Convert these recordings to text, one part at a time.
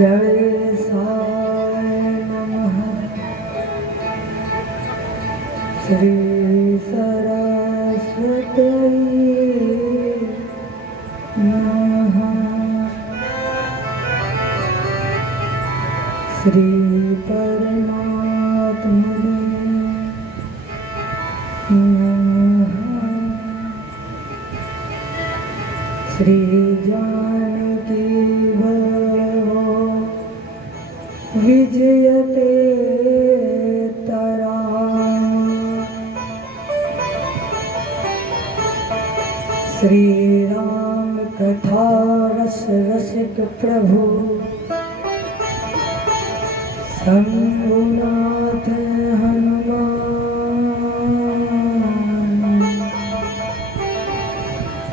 गणेशाय नमः। श्री सरस्वती नमः। श्री परमात्मने नमः। श्री जानकी वल्लभो विजयते तरा। श्री राम कथा रस रसिक प्रभु शंभुनाथ हनुमान।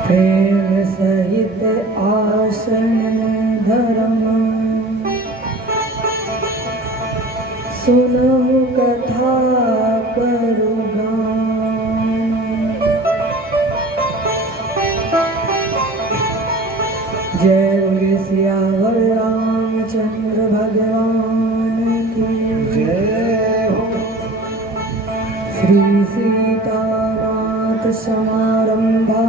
प्रेम सहित आसन धर्म सुनहु कथा करु गान। जय बोले सियावर रामचंद्र भगवान की जय हो। श्री सीतानाथ समारंभा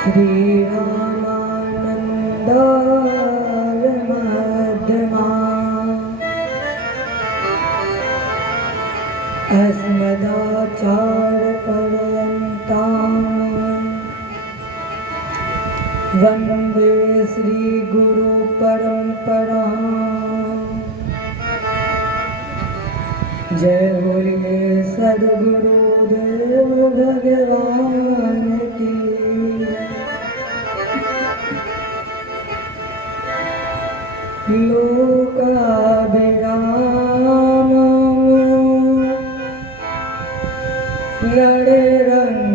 श्री रामानंदाय मध्यमा। अस्मदाचार्यपर्यन्तां वन्दे श्री गुरु परंपरा। जय बोलिए सद्गुरुदेव भगवान की। लोकाभिरामं रणरङ्गधीरं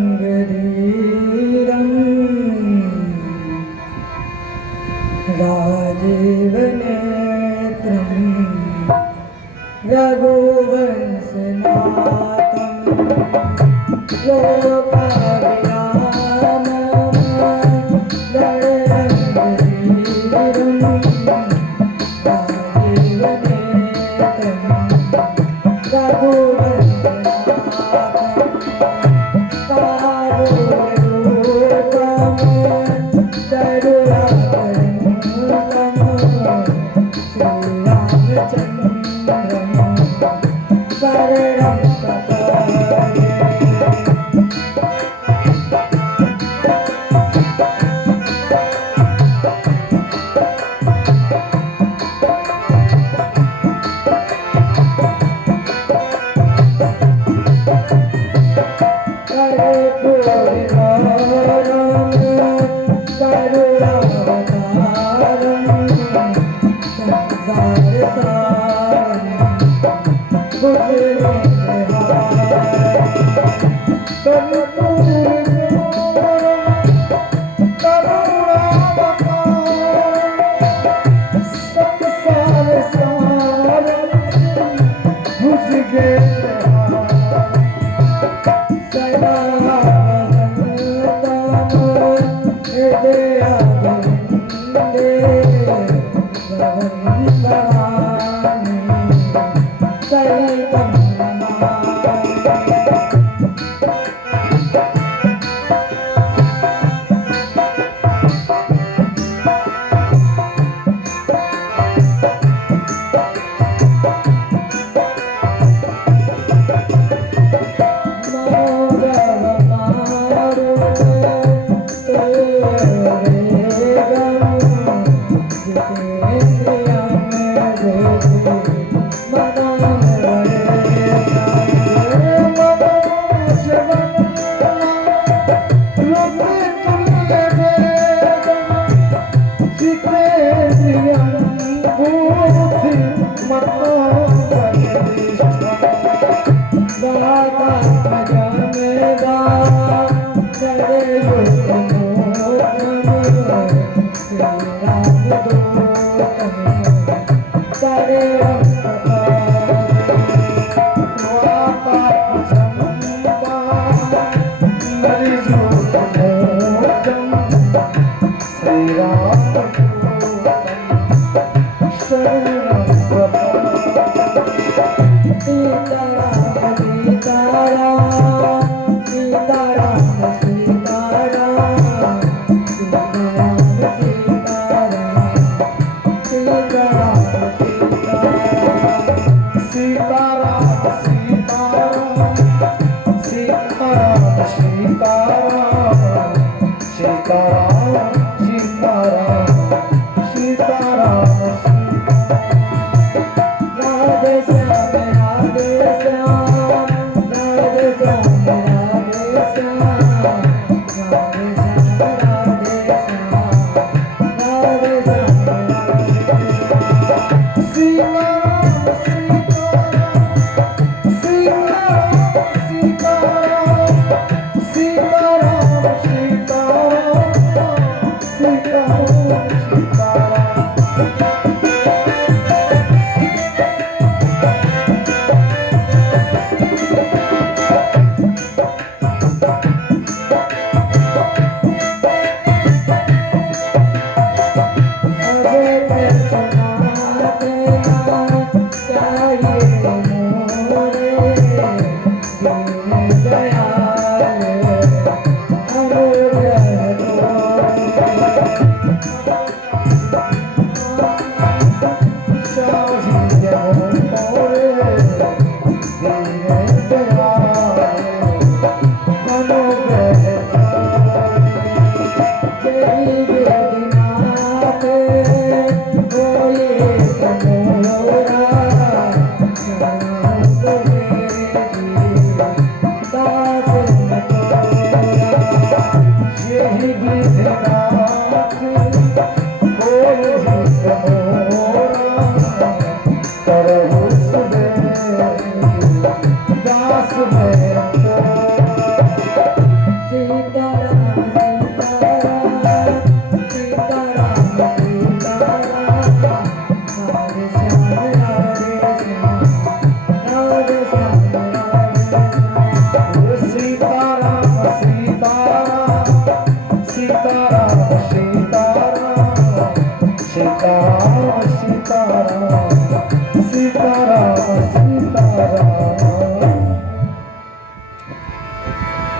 राजीवनेत्रं रघुवंशनाथं। लोकाभिरामं रणरङ्गधीरं राजीवनेत्रं Ram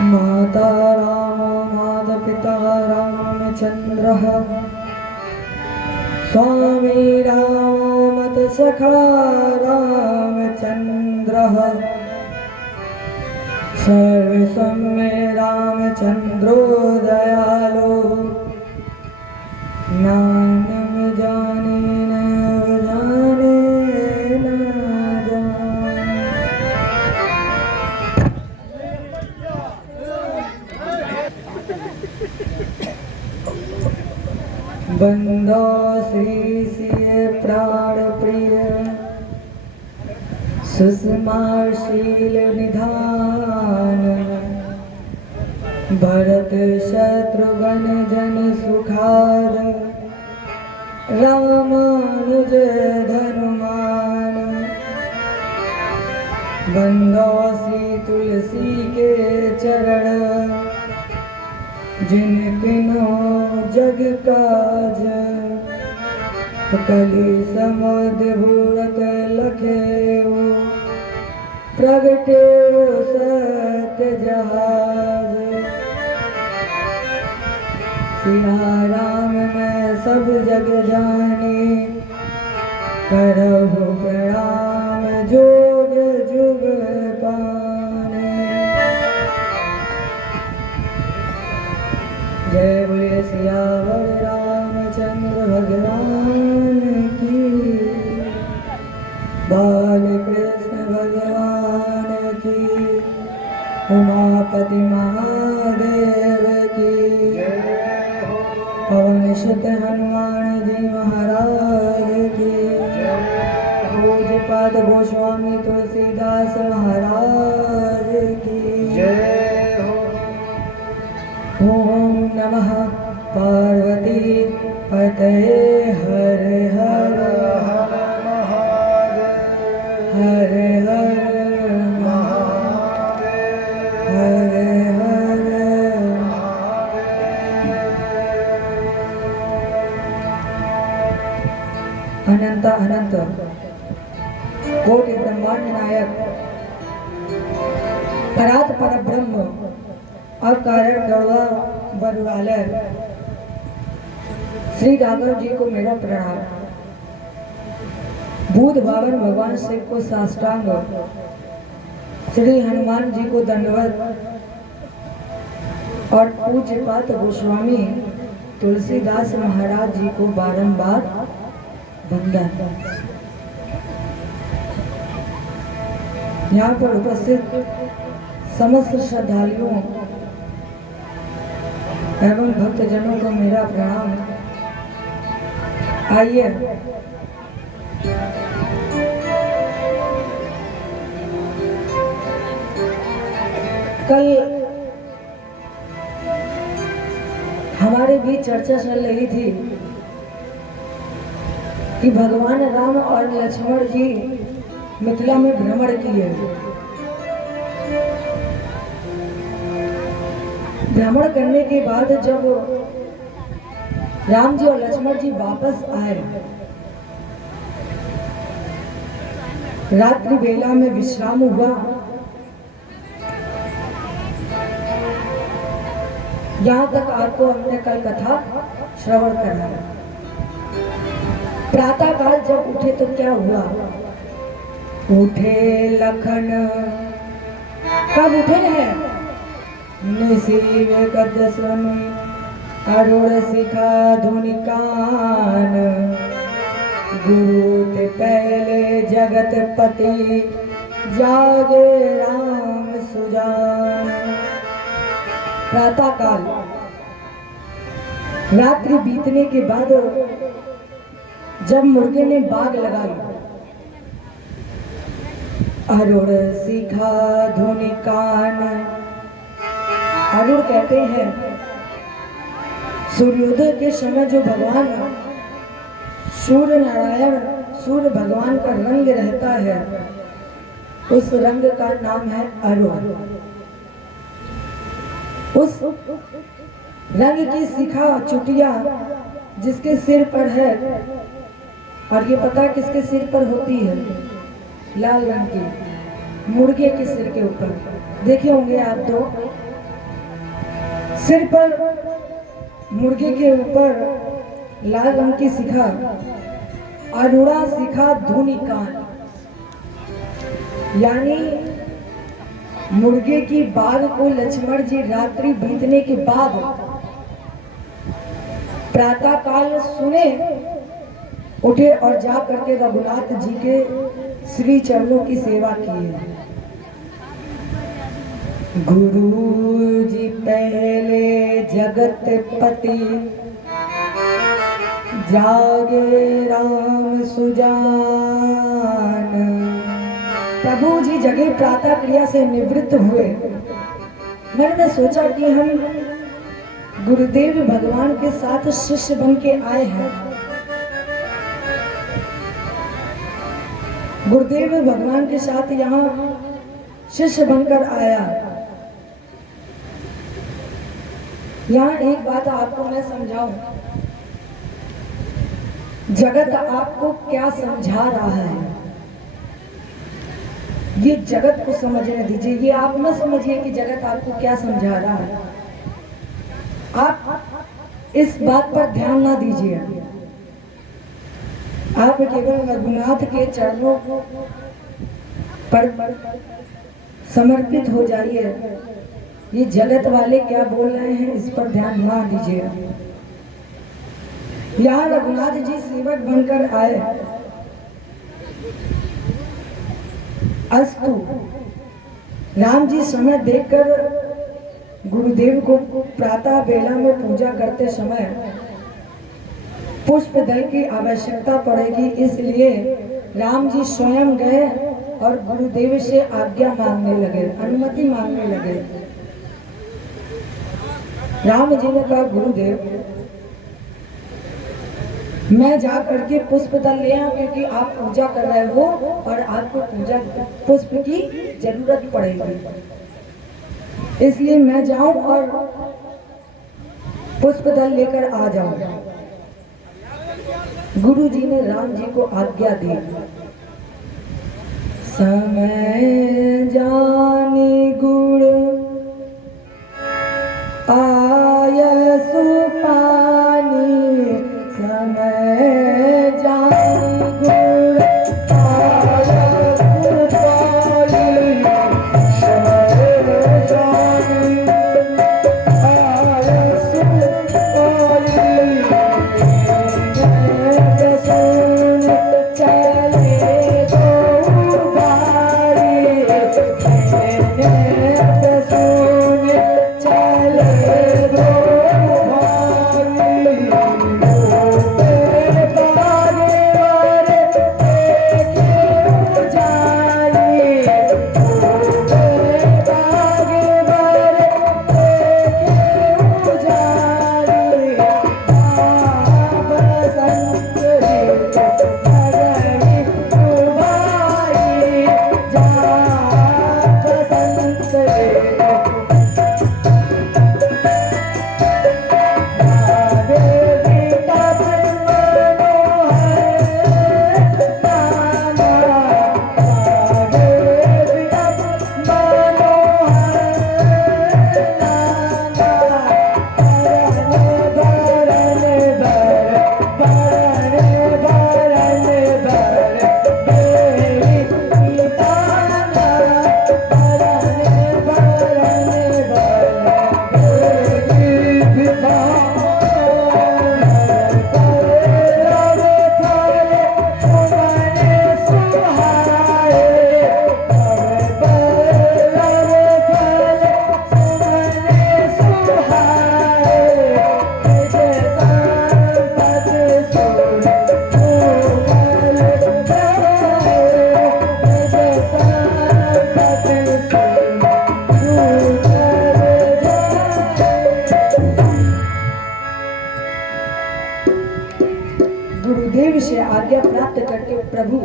माता रामो माता रामचन्द्रः स्वामी रामो मतसखा रामचन्द्रः सर्वस्वं मे रामचन्द्रो दयालो नान्यं जाने नैव जाने न जाने। बंदो श्री सिय प्राण प्रिय सुषमाशील निधान भरत शत्रुघ्न जन सुखार रामानुज धनुमान बंदो श्री तुलसी के चरण जिनकिनो जग काज कली समुद्र भूरत लखेऊ प्रगटेऊ सत्य जहाज सिया राम मैं सब जग जाने करहु प्रणाम जोग जुग पाने। जय बोले सियावर रामचंद्र भगवान की, बाल कृष्ण भगवान की, उमापति महादेव की, पवन सुत हनुमान जी महाराज की, पूज्यपाद गोस्वामी तुलसीदास महाराज की। ओम नमः पार्वती पतये हर हर हर हर हर हर। अनंत अनंत कोटि ब्रह्मांड नायक परात पर ब्रह्म अकारण गौड़ा बरुआलय श्री राघव जी को मेरा प्रणाम। बुध भावन भगवान शिव को साष्टांग, श्री हनुमान जी को दंडवत और पूज्य पात गोस्वामी तुलसीदास महाराज जी को बारंबार वंदन। यहाँ पर उपस्थित समस्त श्रद्धालुओं एवं भक्तजनों को मेरा प्रणाम। आइए कल हमारे बीच चर्चा चल रही थी कि भगवान राम और लक्ष्मण जी मिथिला में भ्रमण किए। भ्रमण करने के बाद जब राम जी और लक्ष्मण जी वापस आए, रात्रि बेला में विश्राम हुआ। यहाँ तक आपको हमने कल कथा श्रवण कराया। प्रातः काल जब उठे तो क्या हुआ? उठे लखन, कब उठे हैं? निशिव कद सुन अरुण शिखा धुनि कान, गुरु ते पहले जगत पति जागे राम सुजान। प्रातः काल रात्रि बीतने के बाद जब मुर्गे ने बाग लगाई, अरुण शिखा धुनि कान। अरुण कहते हैं सूर्योदय के समय जो भगवान सूर्य नारायण सूर्य भगवान का रंग रहता है, उस रंग का नाम है अरुण। उस रंग की शिखा चुटिया जिसके सिर पर है, और ये पता किसके सिर पर होती है? लाल रंग की, मुर्गे के सिर के ऊपर। देखे होंगे आप तो, सिर पर मुर्गे के ऊपर लाल रंग की शिखा, अरुणा शिखा धुनि कान। यानी मुर्गे की बाग को लक्ष्मण जी रात्रि बीतने के बाद प्रातः काल सुने, उठे और जा करके रघुनाथ जी के श्री चरणों की सेवा की। गुरु जी पहले जगत पति जागे राम सुजान। प्रभु जी जगे प्रातः क्रिया से निवृत्त हुए। मैंने सोचा कि हम गुरुदेव भगवान के साथ शिष्य बन के आए हैं। गुरुदेव भगवान के साथ यहाँ शिष्य बनकर आया। यहाँ एक बात आपको मैं समझाऊं, जगत आपको क्या समझा रहा है, ये जगत को समझने दीजिए। ये आप न समझिए कि जगत आपको क्या समझा रहा है। आप इस बात पर ध्यान ना दीजिए। आप केवल रघुनाथ के चरणों पर समर्पित हो जाइए। ये जगत वाले क्या बोल रहे हैं इस पर ध्यान ना दीजिए। यहाँ रघुनाथ जी सेवक बनकर आए। अस्तु राम जी समय देखकर गुरुदेव को प्रातः बेला में पूजा करते समय पुष्प दल की आवश्यकता पड़ेगी, इसलिए राम जी स्वयं गए और गुरुदेव से आज्ञा मांगने लगे, अनुमति मांगने लगे। राम जी ने कहा, गुरुदेव मैं जा करके पुष्प दल ले आऊं, क्योंकि आप पूजा कर रहे हो और आपको पूजा पुष्प की जरूरत पड़ेगी, इसलिए मैं जाऊं और पुष्प दल लेकर आ जाऊं। गुरु जी ने राम जी को आज्ञा दी, समय जानी गुण आयसु पानी, समय जानी गुण आयसु पानी, समय जानी आयसु पानी, सुन चले दो बारी, सुन चले दो बारी, बागे बारे देखे जाई, बागे बारे देखे जाई, बसंत ऋतु लगनी डुबाई, जा बसंत ऋतु गुरुदेव से आज्ञा प्राप्त करके प्रभु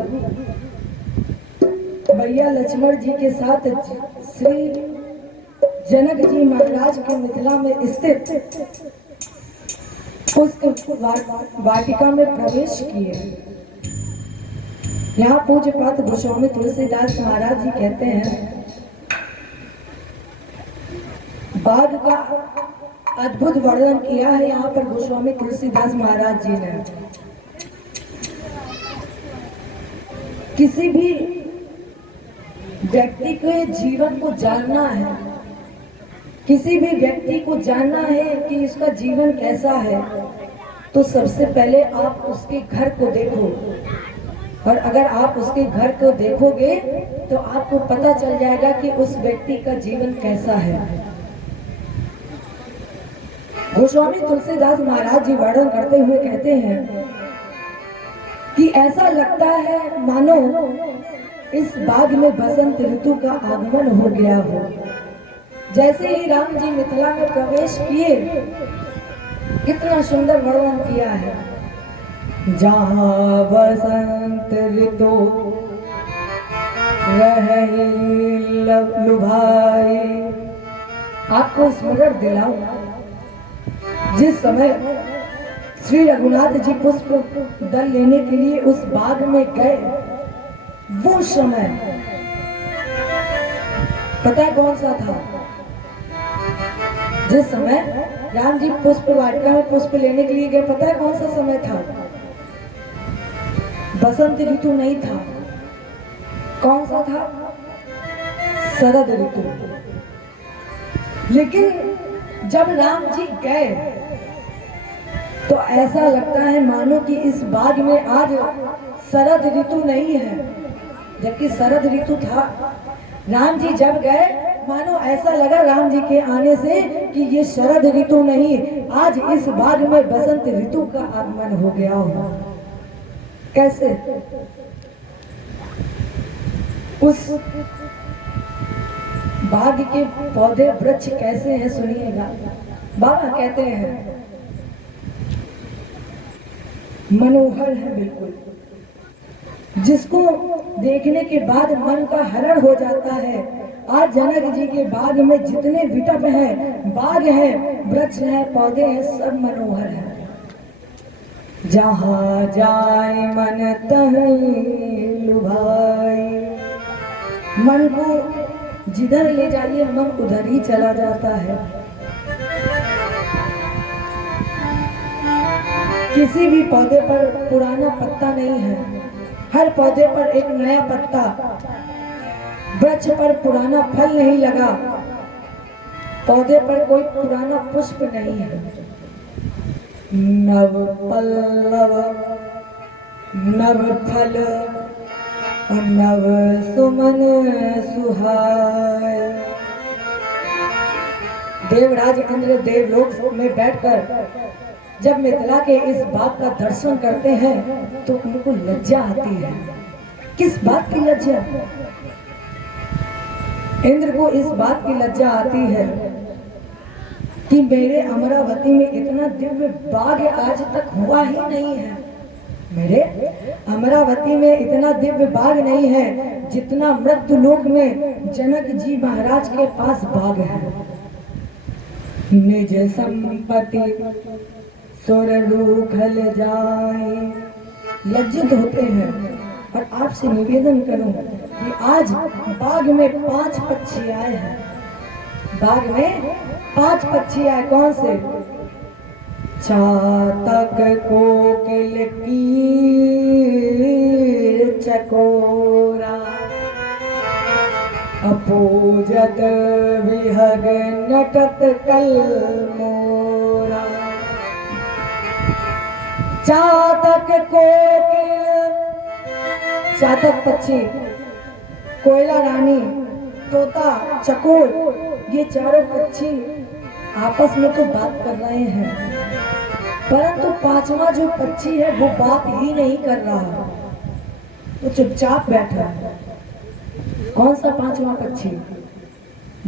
भैया लक्ष्मण जी के साथ श्री जनक जी महाराज के मिथिला में स्थित पुष्प वाटिका में प्रवेश किए। यहाँ पूज्य पात्र गोस्वामी तुलसीदास महाराज जी कहते हैं, बाघ का अद्भुत वर्णन किया है यहाँ पर गोस्वामी तुलसीदास महाराज जी ने। किसी भी व्यक्ति के जीवन को जानना है, किसी भी व्यक्ति को जानना है कि इसका जीवन कैसा है, तो सबसे पहले आप उसके घर को देखो, और अगर आप उसके घर को देखोगे तो आपको पता चल जाएगा कि उस व्यक्ति का जीवन कैसा है। गोस्वामी तुलसीदास महाराज जी वर्णन करते हुए कहते हैं कि ऐसा लगता है मानो इस बाग में बसंत ऋतु का आगमन हो गया हो। जैसे ही राम जी मिथिला में प्रवेश किए, कितना सुंदर वर्णन किया है, जहाँ बसंत ऋतु रही लुभाई। आपको स्मरण दिलाओ, जिस समय श्री रघुनाथ जी पुष्प दल लेने के लिए उस बाग में गए, वो समय पता है कौन सा था? जिस समय राम जी पुष्प वाटिका में पुष्प लेने के लिए गए, पता है कौन सा समय था? बसंत ऋतु नहीं था। कौन सा था? शरद ऋतु। लेकिन जब राम जी गए तो ऐसा लगता है मानो कि इस बाग में आज शरद ऋतु नहीं है, जबकि शरद ऋतु था। राम जी जब गए, मानो ऐसा लगा राम जी के आने से कि ये शरद ऋतु नहीं, आज इस बाग में बसंत ऋतु का आगमन हो गया हो। कैसे? उस बाग के पौधे वृक्ष कैसे हैं सुनिएगा। बाबा कहते हैं मनोहर है बिल्कुल, जिसको देखने के बाद मन का हरण हो जाता है। आज जनक जी के बाग में जितने विटप हैं, बाग हैं, वृक्ष हैं, पौधे हैं, सब मनोहर हैं। जहाँ जाए मन तहीं लुभाए। मन को जिधर ले जाइए मन उधर ही चला जाता है। किसी भी पौधे पर पुराना पत्ता नहीं है, हर पौधे पर एक नया पत्ता। वृक्ष पर पुराना फल नहीं लगा, पौधे पर कोई पुराना पुष्प नहीं है। नव पल्लव नव फल और नव सुमन सुहाय। देवराज इंद्र देवलोक में बैठकर जब मिथिला के इस बात का दर्शन करते हैं तो उनको लज्जा आती है। किस बात की लज्जा? इंद्र को इस बात की लज्जा आती है कि मेरे अमरावती में इतना दिव्य बाग आज तक हुआ ही नहीं है। मेरे अमरावती में इतना दिव्य बाग नहीं है जितना मृत्युलोक में जनक जी महाराज के पास बाग है। निज संपत्ति सुर रूखल जाए। लज्जित होते हैं। और आपसे निवेदन करूं कि आज बाग में 5 पक्षी आए हैं। बाग में 5 पक्षी आए। कौन से? चातक कोकिल कीर चकोरा, अपूजत विहग नटत कलमोरा। चातक कोकिल, चातक पक्षी, कोयला रानी, तोता, चकोर, ये चारों पक्षी आपस में तो बात कर रहे हैं, परंतु 5वां जो पक्षी है वो बात ही नहीं कर रहा, वो चुपचाप बैठा है। कौन सा 5वां पक्षी?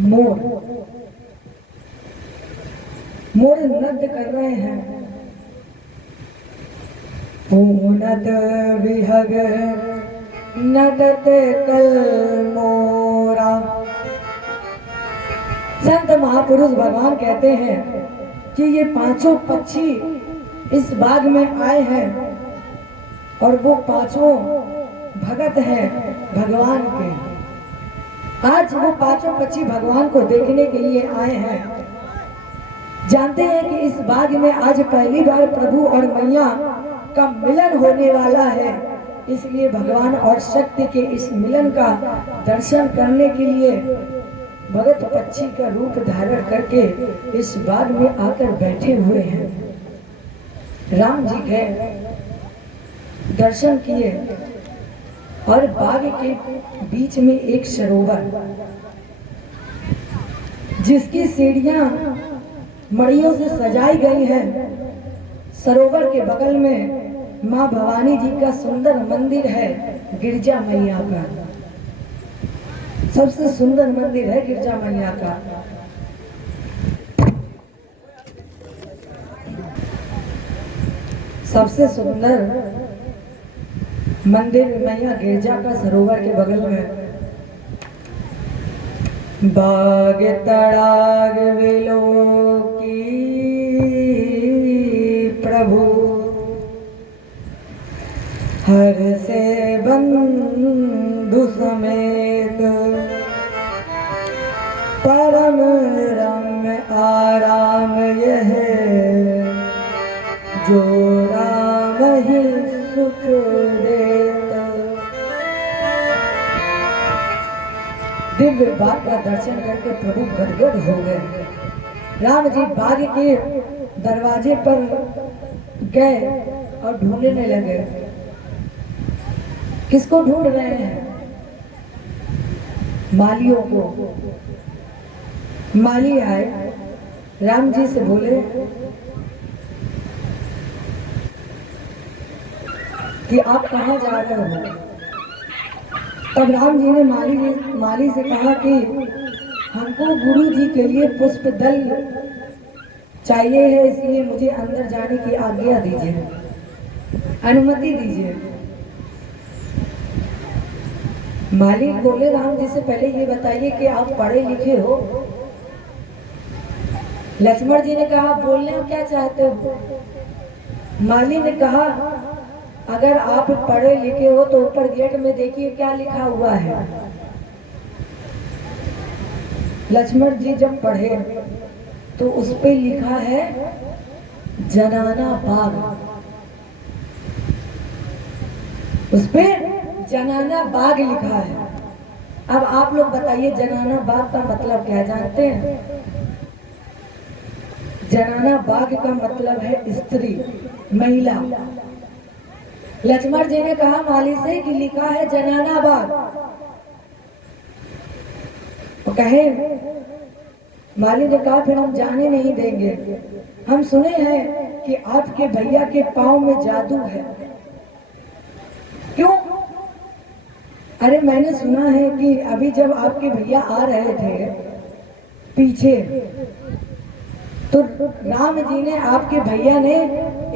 मोर। मोर नृत्य कर रहे हैं। पूनत विहग नटत कलमोरा। संत महापुरुष भगवान कहते हैं कि ये 5 पक्षी इस बाग में आए हैं और वो 5 भगत हैं भगवान के। आज वो 5 पक्षी भगवान को देखने के लिए आए हैं। जानते हैं कि इस बाग में आज पहली बार प्रभु और मैया का मिलन होने वाला है, इसलिए भगवान और शक्ति के इस मिलन का दर्शन करने के लिए भगत पक्षी का रूप धारण करके इस बाग में आकर बैठे हुए हैं। राम जी गए, दर्शन किए और बाग के बीच में एक सरोवर, जिसकी सीढ़ियां मड़ियों से सजाई गई हैं। सरोवर के बगल में माँ भवानी जी का सुंदर मंदिर है, गिरजा मैया का। सबसे सुंदर मंदिर है गिरजा मैया का। सबसे सुंदर मंदिर मैया गिरजा का सरोवर के बगल में। बाग तड़ाग विलो की प्रभु, हर से बंधु समेत, परम रम्य आराम यह, जो राम ही सुख देता। दिव्य बाग का दर्शन करके प्रभु गदगद हो गए। राम जी बाग के दरवाजे पर गए और ढूंढने लगे। किसको ढूंढ रहे हैं? मालियों को। माली आए, राम जी से बोले कि आप कहाँ जा रहे हो? तब राम जी ने माली से कहा कि हमको गुरु जी के लिए पुष्प दल चाहिए है, इसलिए मुझे अंदर जाने की आज्ञा दीजिए, अनुमति दीजिए। माली बोले राम जी से पहले ये बताइए कि आप पढ़े लिखे हो? लक्ष्मण जी ने कहा बोलने क्या चाहते हो? माली ने कहा अगर आप पढ़े लिखे हो तो ऊपर गेट में देखिए क्या लिखा हुआ है। लक्ष्मण जी जब पढ़े तो उस पे लिखा है जनाना बाग। उस पे जनाना बाग लिखा है। अब आप लोग बताइए जनाना बाग का मतलब क्या जानते हैं? जनाना बाग का मतलब है स्त्री, महिला। लक्ष्मण जी ने कहा माली से कि लिखा है जनाना बाग। तो कहे माली ने कहा फिर हम जाने नहीं देंगे। हम सुने हैं कि आपके भैया के पांव में जादू है। क्यों? अरे मैंने सुना है कि अभी जब आपके भैया आ रहे थे पीछे तो राम जी ने, आपके भैया ने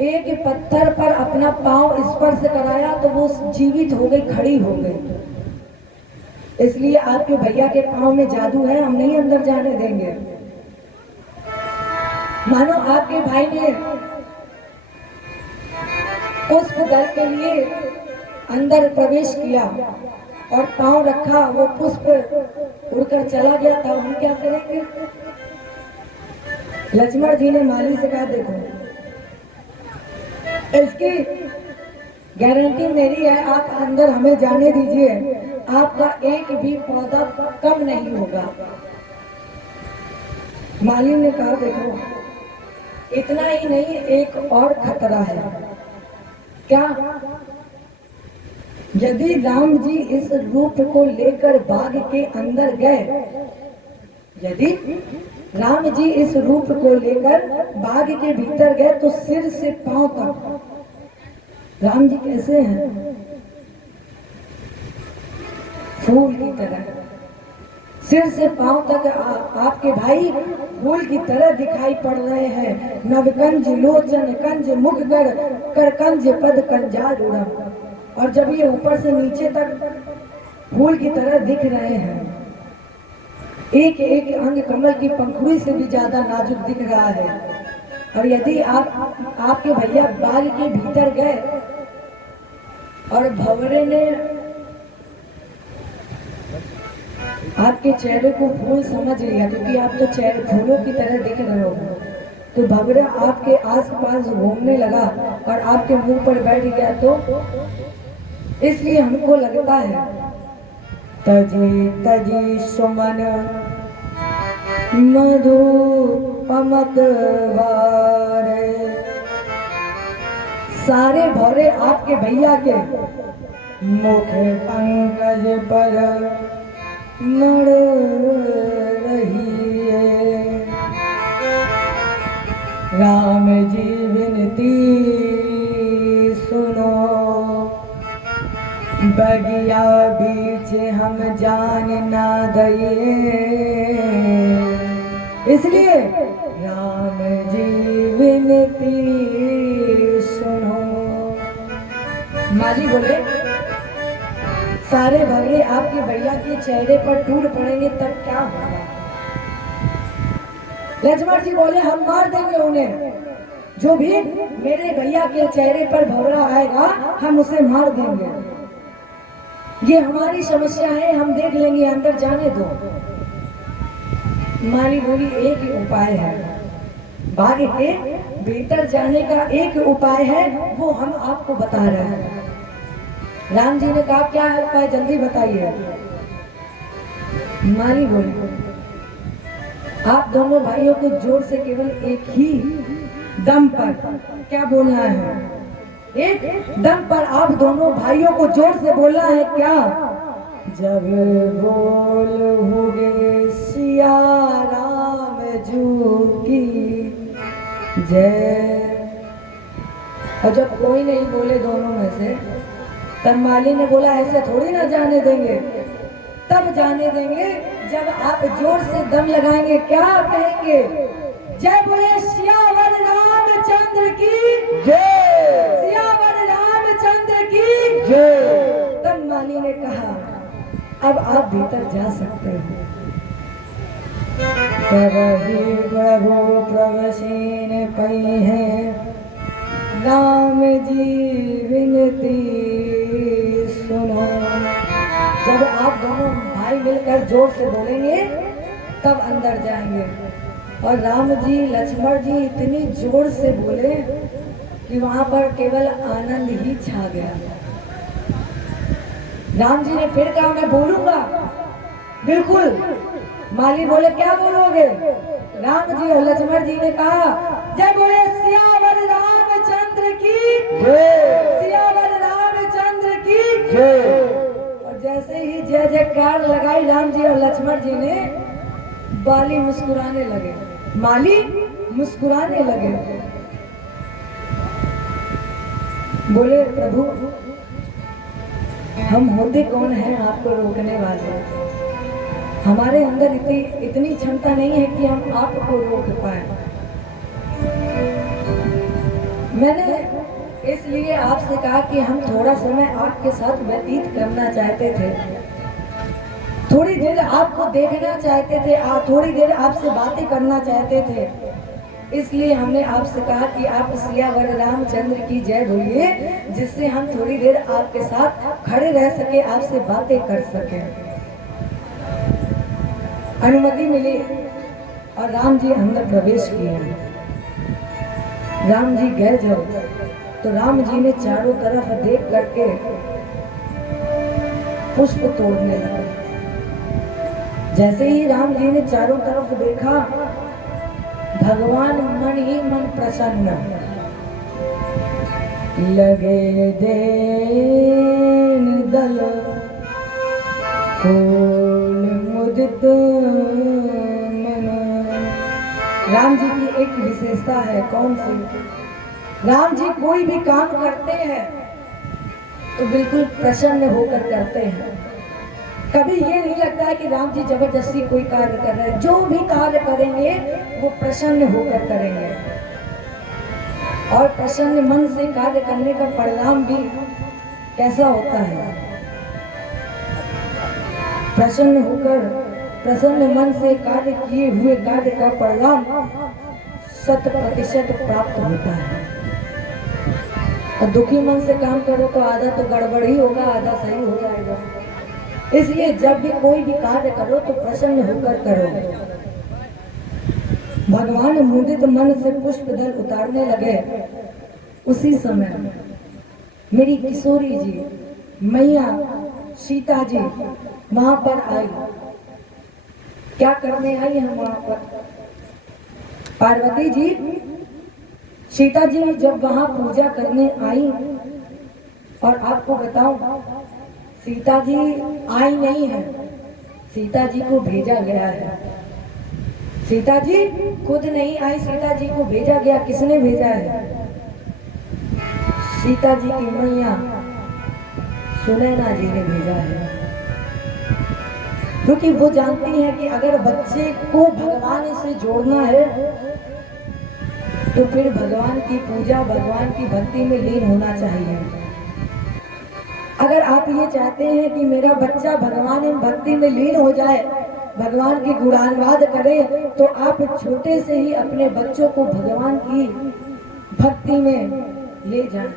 एक पत्थर पर अपना पांव स्पर्श कराया तो वो जीवित हो गई, खड़ी हो गई। इसलिए आपके भैया के पांव में जादू है, हम नहीं अंदर जाने देंगे। मानो आपके भाई ने पुष्प दल के लिए अंदर प्रवेश किया और पांव रखा, वो पुष्प उड़कर चला गया, तब हम क्या करेंगे? लक्ष्मण जी ने माली से कहा देखो इसकी गारंटी मेरी है, आप अंदर हमें जाने दीजिए, आपका एक भी पौधा कम नहीं होगा। माली ने कहा देखो इतना ही नहीं, एक और खतरा है। क्या? यदि राम जी इस रूप को लेकर बाग के अंदर गए, यदि राम जी इस रूप को लेकर बाग के भीतर गए तो सिर से पांव तक राम जी कैसे हैं? फूल की तरह। सिर से पांव तक आपके भाई फूल की तरह दिखाई पड़ रहे हैं। नवकंज लोचन कंज मुख कर करकंज पद कंजार उड़म। और जब ये ऊपर से नीचे तक फूल की तरह दिख रहे हैं, एक एक अंग कमल की पंखुड़ी से भी ज्यादा नाजुक दिख रहा है। और यदि आपके भैया बाग के भीतर गए और भंवरे ने आपके चेहरे को फूल समझ लिया, क्योंकि आप तो चेहरे फूलों की तरह दिख रहे हो, तो भंवरा आपके आसपास घूमने लगा और आपके मुंह पर बैठ गया, तो इसलिए हमको लगता है तजी तजी सुमन मधु अमत वारे। सारे भौरे आपके भैया के मुख पंकज पर मर रही है। राम जी विनती सुनो, बगिया बीच हम जान ना दइए। इसलिए राम जी विनती सुनो। माली बोले सारे भगले आपके भैया के चेहरे पर टूट पड़ेंगे तब क्या होगा? लक्ष्मण जी बोले हम मार देंगे उन्हें, जो भी मेरे भैया के चेहरे पर भंवरा आएगा हम उसे मार देंगे। ये हमारी समस्या है, हम देख लेंगे, अंदर जाने दो। माली बोली एक ही उपाय है, बाग के भीतर जाने का एक उपाय है, वो हम आपको बता रहे हैं। राम जी ने कहा क्या है उपाय, जल्दी बताइए। माली बोली आप दोनों भाइयों को जोर से केवल एक ही दम पर क्या बोलना है, एक दम पर आप दोनों भाइयों को जोर से बोलना है। क्या? जब बोलोगे सिया राम जू की जय। और जब कोई नहीं बोले दोनों में से, तब माली ने बोला ऐसे थोड़ी ना जाने देंगे, तब जाने देंगे जब आप जोर से दम लगाएंगे। क्या कहेंगे? जय बोले सियावर रामचंद्र की जय, सियावर रामचंद्र की जय। तब माली ने कहा अब आप भीतर जा सकते हैं। प्रभु प्रभु प्रभसीन पई है राम जी विनती सुनो। जब आप दोनों भाई मिलकर जोर से बोलेंगे तब अंदर जाएंगे। और राम जी लक्ष्मण जी इतनी जोर से बोले कि वहां पर केवल आनंद ही छा गया। राम जी ने फिर कहा मैं बोलूंगा। बिल्कुल। माली बोले क्या बोलोगे? राम जी और लक्ष्मण जी ने कहा जय बोले सियावर रामचंद्र की जय, सियावर रामचंद्र की जय। और जैसे ही जय जयकार लगाई राम जी और लक्ष्मण जी ने, बाली मुस्कुराने लगे, माली मुस्कुराने लगे। बोले प्रभु हम होते कौन हैं आपको रोकने वाले? हमारे अंदर इतनी क्षमता नहीं है कि हम आपको रोक पाए। मैंने इसलिए आपसे कहा कि हम थोड़ा समय आपके साथ व्यतीत करना चाहते थे, थोड़ी देर आपको देखना चाहते थे, थोड़ी देर आपसे बातें करना चाहते थे। इसलिए हमने आपसे कहा कि आप सियावर रामचंद्र की जय बोलिए, जिससे हम थोड़ी देर आपके साथ खड़े रह सके, आपसे बातें कर सके। अनुमति मिली और राम जी अंदर प्रवेश किए। राम जी गए जब तो राम जी ने चारों तरफ देख करके पुष्प तोड़ने लगे। जैसे ही राम जी ने चारों तरफ देखा, भगवान मन ही मन प्रसन्न लगे। देन दल फूल मुदित मन। राम जी की एक विशेषता है, कौन सी? राम जी कोई भी काम करते हैं तो बिल्कुल प्रसन्न होकर करते हैं। कभी ये नहीं लगता है कि राम जी जबरदस्ती कोई कार्य कर रहे हैं। जो भी कार्य करेंगे वो प्रसन्न होकर करेंगे, और प्रसन्न मन से कार्य करने का परिणाम भी कैसा होता है? प्रसन्न होकर, प्रसन्न मन से कार्य किए हुए कार्य का परिणाम 100% प्राप्त होता है। और दुखी मन से काम करो तो आधा तो गड़बड़ ही होगा, आधा सही हो जाएगा। इसलिए जब भी कोई भी कार्य करो तो प्रसन्न होकर करो। भगवान मुदित मन से पुष्प दल उतारने लगे। उसी समय मेरी किशोरी जी मैया सीता जी वहां पर आई। क्या करने आई है वहां पर? पार्वती जी, सीता जी जब वहां पूजा करने आई, और आपको बताऊं सीता जी आई नहीं है, सीता जी को भेजा गया है। सीता जी खुद नहीं आई, सीता जी को भेजा गया। किसने भेजा है? सीता जी की मैया सुनैना जी ने भेजा है, क्योंकि वो जानती है कि अगर बच्चे को भगवान से जोड़ना है तो फिर भगवान की पूजा, भगवान की भक्ति में लीन होना चाहिए। अगर आप ये चाहते हैं कि मेरा बच्चा भगवान में भक्ति में लीन हो जाए, भगवान की गुणानुवाद करे, तो आप छोटे से ही अपने बच्चों को भगवान की भक्ति में ले जाएं,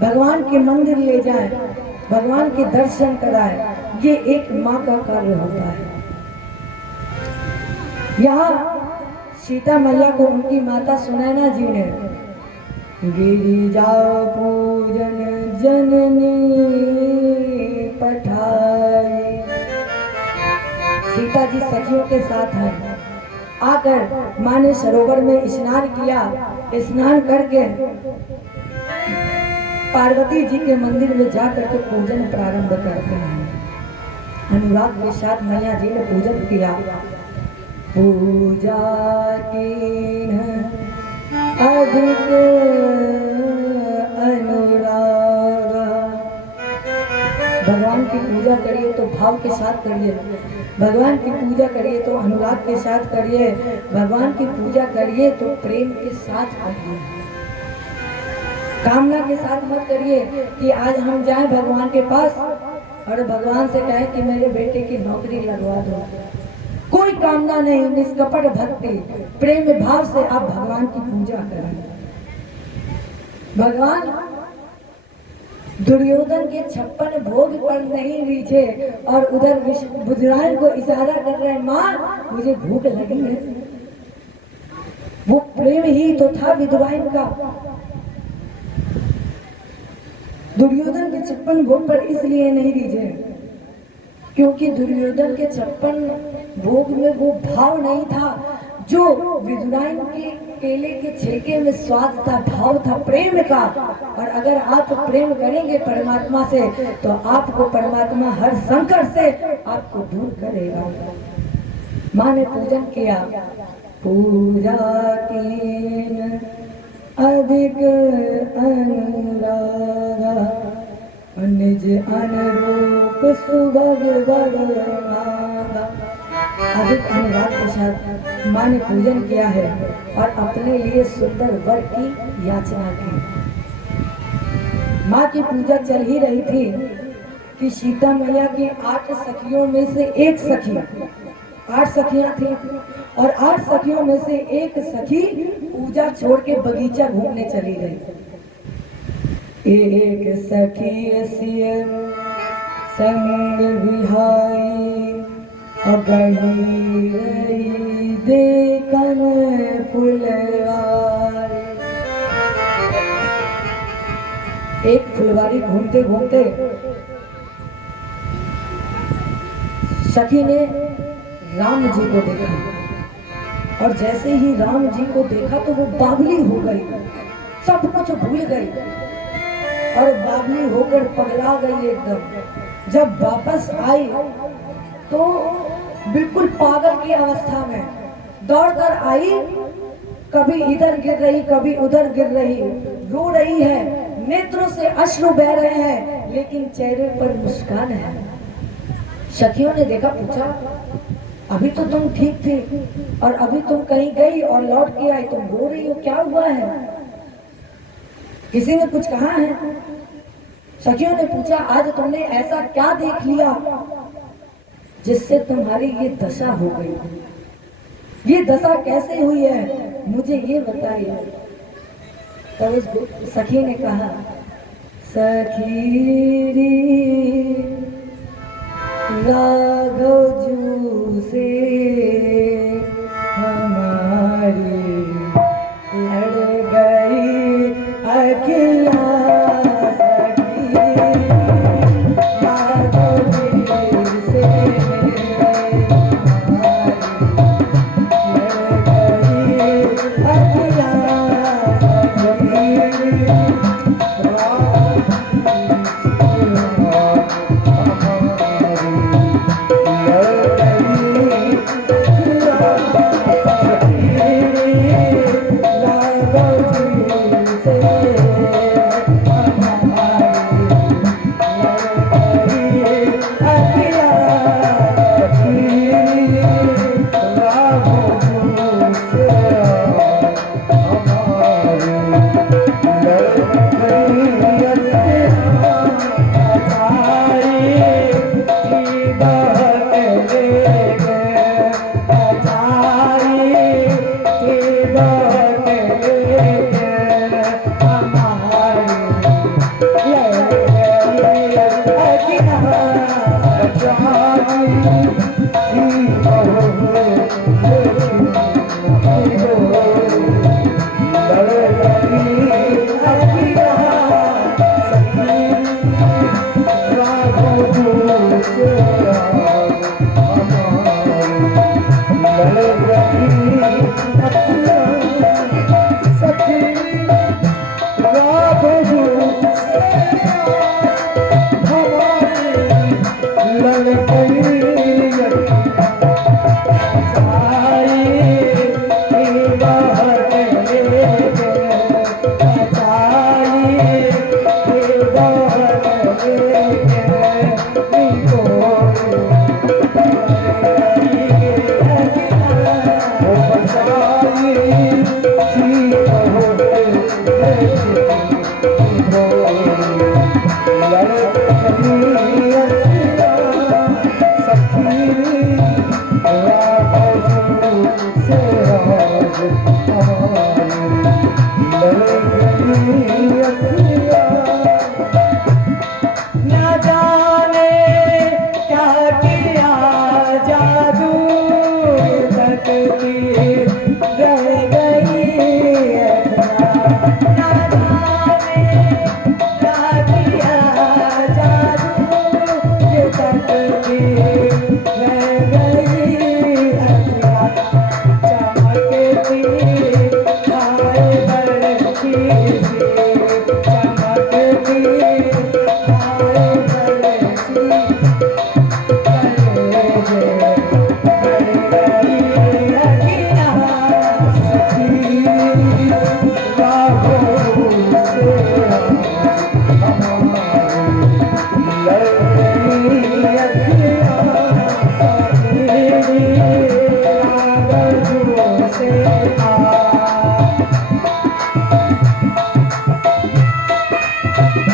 भगवान के मंदिर ले जाएं, भगवान के दर्शन कराएं। ये एक माँ का कार्य होता है। यहाँ सीता मैया को उनकी माता सुनैना जी ने गिरिजा पूजन जननी पठाई। सीता जी सखियों के साथ हैं। आकर माँ ने सरोवर में स्नान किया। स्नान करके पार्वती जी के मंदिर में जाकर के पूजन प्रारंभ करते हैं। अनुराग के साथ मैया जी ने पूजन किया। पूजा कीन अधिक अनुराग। भगवान की पूजा करिए तो भाव के साथ करिए, भगवान की पूजा करिए तो अनुराग के साथ करिए, भगवान की पूजा करिए तो प्रेम के साथ करिए। कामना के साथ मत करिए कि आज हम जाएं भगवान के पास और भगवान से कहें कि मेरे बेटे की नौकरी लगवा दो। कोई कामना नहीं, निष्कपट भक्ति प्रेम भाव से आप भगवान की पूजा करें। भगवान दुर्योधन के 56 भोग पर नहीं रीझे और उधर बुजुर्ग को इशारा कर रहे हैं, माँ मुझे भूख लगी है। वो प्रेम ही तो था विधवाइन का। दुर्योधन के 56 भोग पर इसलिए नहीं रीझे क्योंकि दुर्योधन के 56 भोग में वो भाव नहीं था जो विदुराइन के केले के छिलके में स्वाद था, भाव था प्रेम का। और अगर आप प्रेम करेंगे परमात्मा से तो आपको परमात्मा हर संकट से आपको दूर करेगा। माँ ने पूजन किया, पूजा कीन अधिक अनुरागा, निज अनुरूप सुभग वर मांगा। अधिक अनुराग के साथ माँ ने पूजन किया है और अपने लिए सुंदर वर की याचना की। माँ की पूजा चल ही रही थी कि सीता मैया की 8 सखियों में से एक सखी, 8 सखियां थी और 8 सखियों में से एक सखी पूजा छोड़ के बगीचा घूमने चली गई। एक सखी सिय संग विहाई अगही देखन फुलवारी। एक फुलवारी घूमते घूमते सखी ने राम जी को देखा और जैसे ही राम जी को देखा तो वो बावली हो गई, सब कुछ भूल गई और बावली होकर पगला गई एकदम। जब वापस आई तो बिल्कुल पागल की अवस्था में दौड़कर आई, कभी इधर गिर रही कभी उधर गिर रही, रो रही है, नेत्रों से अश्रु बह रहे हैं लेकिन चेहरे पर मुस्कान है। सखियों ने देखा, पूछा अभी तो तुम ठीक थी और अभी तुम कहीं गई और लौट के आई, तुम रो रही हो, क्या हुआ है? किसी ने कुछ कहा है? सखियों ने पूछा, आज तुमने ऐसा क्या देख लिया जिससे तुम्हारी ये दशा हो गई? ये दशा कैसे हुई है, मुझे ये बताइए। तब उस सखी ने कहा, सखी रे राघव जू से हमारी लड़ गई अखियाँ। Thank you.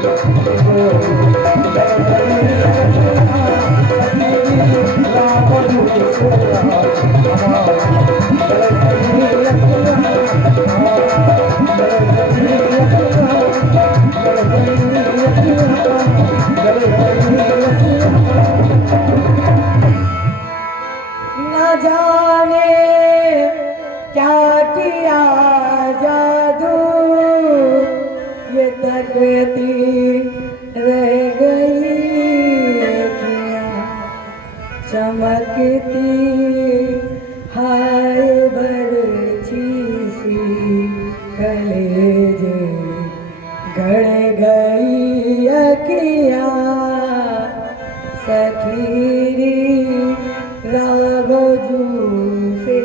न जाने क्या किया जादू, ये तकती रह गई किया चमकती हाय बरछी सी कलेज गड़ गई अखिया सखीरी रागजू से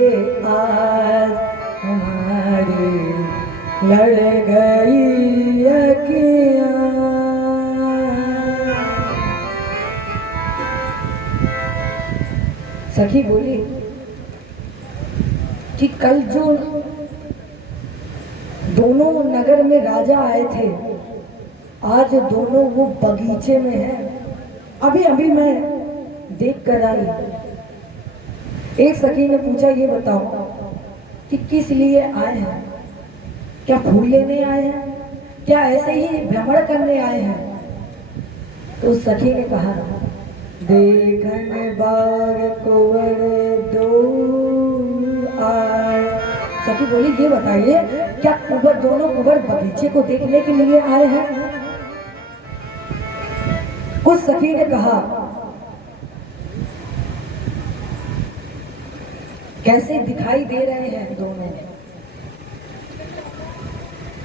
आज हमारी लड़ गई अखियाँ। सखी बोली कि कल जो दोनों नगर में राजा आए थे, आज दोनों वो बगीचे में हैं। अभी अभी मैं देख कर आई। एक सखी ने पूछा, ये बताओ कि किस लिए आए हैं? क्या फूल लेने आए हैं, क्या ऐसे ही भ्रमण करने आए हैं? तो उस सखी ने कहा, देखन बाग कुंवर दो आए। सखी बोली, ये बताइए क्या कुंवर दोनों कुंवर बगीचे को देखने के लिए आए हैं? उस सखी ने कहा, कैसे दिखाई दे रहे हैं दोनों?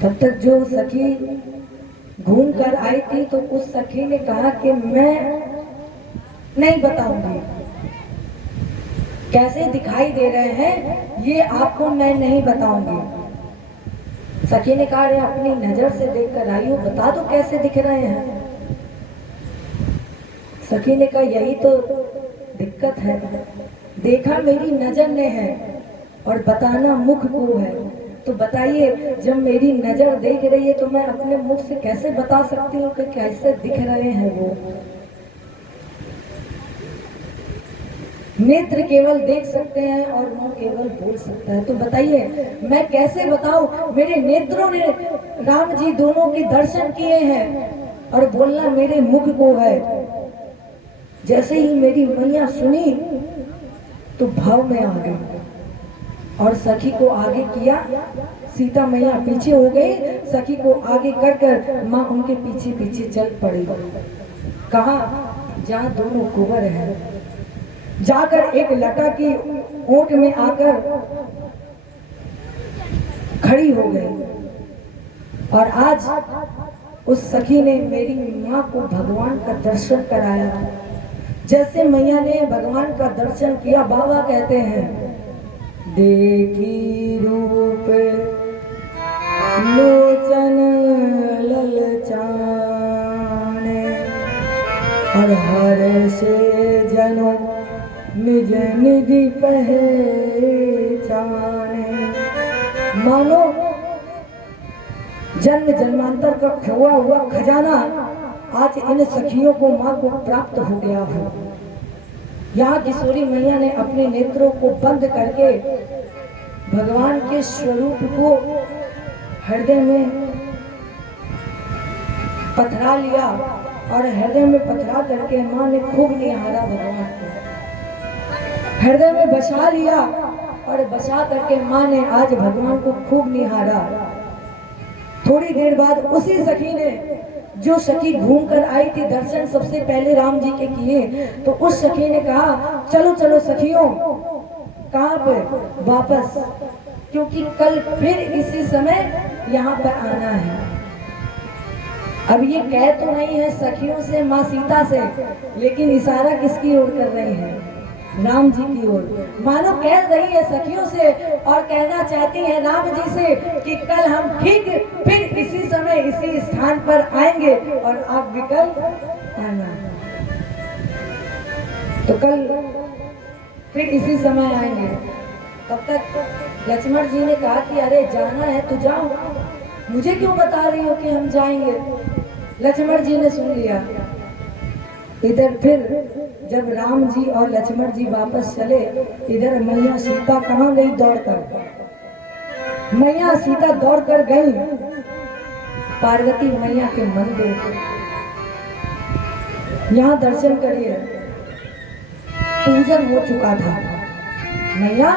तब तक जो सखी घूम कर आई थी तो उस सखी ने कहा कि मैं नहीं बताऊंगी कैसे दिखाई दे रहे हैं, ये आपको मैं नहीं बताऊंगी। सखी ने कहा, अपनी नजर से देख कर आई हो, बता दो कैसे दिख रहे हैं। सखी ने कहा, यही तो दिक्कत है, देखा मेरी नजर ने है और बताना मुख को है। तो बताइए, जब मेरी नजर देख रही है तो मैं अपने मुख से कैसे बता सकती हूँ कि कैसे दिख रहे हैं वो? नेत्र केवल देख सकते हैं और मुंह केवल बोल सकता है। तो बताइए मैं कैसे बताऊं? मेरे नेत्रों ने राम जी दोनों के दर्शन किए हैं और बोलना मेरे मुख को है। जैसे ही मेरी मैया सुनी तो भाव में आ गई और सखी को आगे किया। सीता मैया पीछे हो गई, सखी को आगे कर कर माँ उनके पीछे पीछे चल पड़ी। कहा, जहाँ दोनों कुंवर हैं, जाकर एक लटा की ओट में आकर खड़ी हो गई। और आज उस सखी ने मेरी माँ को भगवान का दर्शन कराया। जैसे मैया ने भगवान का दर्शन किया, बाबा कहते हैं, देखी रूप लोचन ललचाने और हर से जनो निज निधि पहचाने। मानो जन्म जन्मांतर का खोया हुआ खजाना आज इन सखियों को माँ को प्राप्त हो गया हो। यहाँ किशोरी मैया ने अपने नेत्रों को बंद करके भगवान के स्वरूप को हृदय में पथरा लिया और हृदय में पथरा करके माँ ने खूब निहारा भगवान को, हृदय में बसा लिया और बसा करके माँ ने आज भगवान को खूब निहारा। थोड़ी देर बाद उसी सखी ने, जो सखी घूम कर आई थी, दर्शन सबसे पहले राम जी के किए, तो उस सखी ने कहा, चलो चलो सखियों, कहाँ पे? वापस, क्योंकि कल फिर इसी समय यहाँ पर आना है। अब ये कह तो नहीं है सखियों से, माँ सीता से, लेकिन इशारा किसकी ओर कर रही है? राम जी की ओर। मानो कह रही है सखियों से और कहना चाहती है राम जी से कि कल हम ठीक फिर इसी समय इसी स्थान पर आएंगे और आप भी कल आना। तो कल फिर इसी समय आएंगे। तब तक लक्ष्मण जी ने कहा कि अरे जाना है तो जाओ, मुझे क्यों बता रही हो कि हम जाएंगे? लक्ष्मण जी ने सुन लिया। इधर फिर जब राम जी और लक्ष्मण जी वापस चले, इधर मैया सीता कहाँ गई? दौड़कर। मैया सीता दौड़कर गई पार्वती मैया के मंदिर। यहाँ दर्शन करिए, पूजन हो चुका था। मैया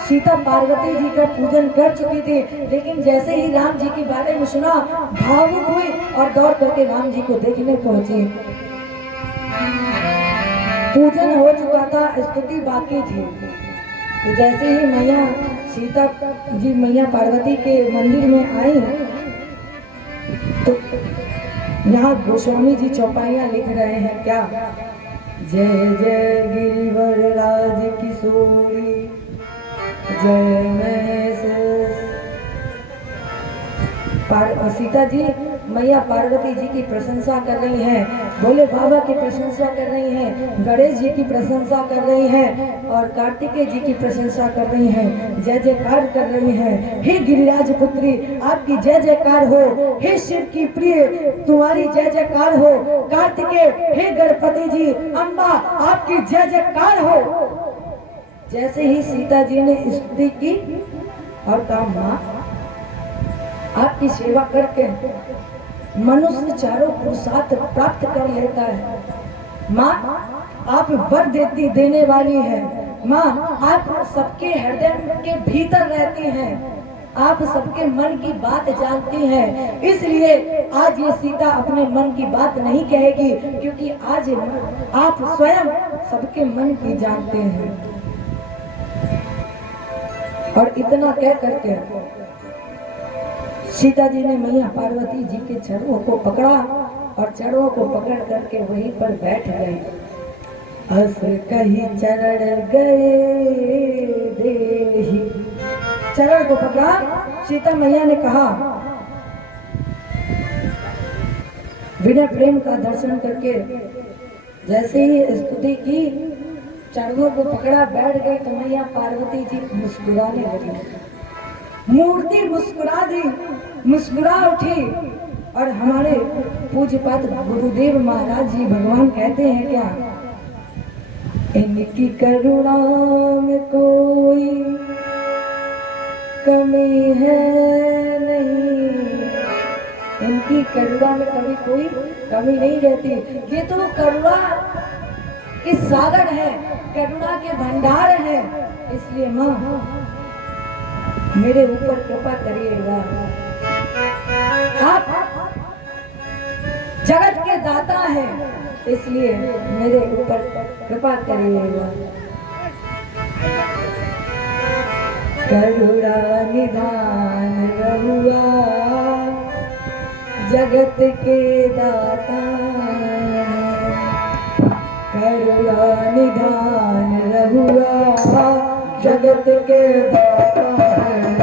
सीता पार्वती जी का पूजन कर चुकी थी, लेकिन जैसे ही राम जी के बारे में सुना, भावुक हुई और दौड़ करके राम जी को देखने पहुंची। पूजन हो चुका था, स्तुति बाकी थी। तो जैसे ही मैया सीता जी मैया पार्वती के मंदिर में आई, तो यहाँ गोस्वामी जी चौपाइयाँ लिख रहे हैं क्या? जय जय गिरिवर राज किशोरी, जय महेश। सीता जी मैया पार्वती जी की प्रशंसा कर रही हैं, भोले बाबा की प्रशंसा कर रही हैं, गणेश जी की प्रशंसा कर रही हैं और कार्तिकेय जी की प्रशंसा कर रही हैं, जय जयकार कर रही हैं। हे गिरिराज पुत्री, आपकी जय जयकार हो। हे शिव की प्रिय, तुम्हारी जय जयकार हो। कार्तिकेय, हे गणपति जी, अम्बा, आपकी जय जयकार हो। जैसे ही सीता जी ने स्तुति की और कहा, माँ आपकी सेवा करके मनुष्य चारों पुरुषार्थ प्राप्त कर लेता है। माँ आप वर देने वाली है। माँ आप सबके हृदय के भीतर रहती हैं, आप सबके मन की बात जानती हैं। इसलिए आज ये सीता अपने मन की बात नहीं कहेगी, क्योंकि आज आप स्वयं सबके मन की जानते हैं। और इतना कह करके सीता जी ने मैया पार्वती जी के चरणों को पकड़ा और चरणों को पकड़ करके वहीं पर बैठ गए। अस कहीं चरण गए देहि, चरण को पकड़ा। सीता मैया ने कहा, बिना प्रेम का दर्शन करके जैसे ही स्तुति की, चरणों को पकड़ा, बैठ गई, तो मैया पार्वती जी मुस्कुराने लगी। मूर्ति मुस्कुरा दी, मुस्कुरा उठी। और हमारे पूज्यपाद गुरुदेव महाराज जी भगवान कहते हैं क्या? इनकी करुणा में कोई कमी है नहीं, इनकी करुणा में कभी कोई कमी नहीं रहती। ये तो करुणा के सागर है, करुणा के भंडार है। इसलिए माँ मेरे ऊपर कृपा करिएगा। आप जगत के दाता हैं, इसलिए मेरे ऊपर कृपा करिएगा। करुणा निधान रहुआ जगत के दाता, करुणा निधान रहुआ जगत के दाता है।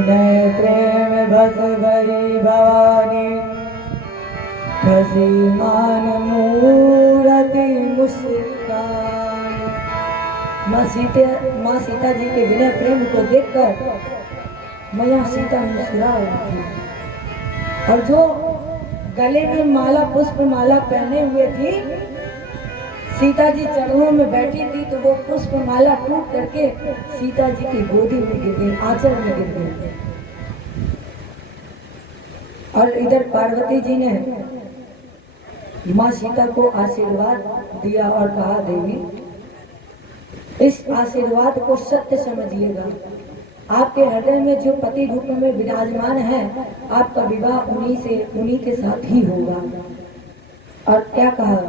विनय प्रेम बस भई भवानी, खसी मान मूरति मुस्कान। माँ सीता जी के विनय प्रेम को देखकर मैया सीता मुस्कुरा उठी। और जो गले में माला पुष्प माला पहने हुए थी, सीता जी चरणों में बैठी थी, तो वो पुष्प माला टूट करके सीता जी की गोदी में गिर गई, आंचल में गिर गई। और इधर पार्वती जी ने माँ सीता को आशीर्वाद दिया और कहा, देवी इस आशीर्वाद को सत्य समझिएगा, आपके हृदय में जो पति रूप में विराजमान है, आपका विवाह उन्हीं के साथ ही होगा। और क्या कहा,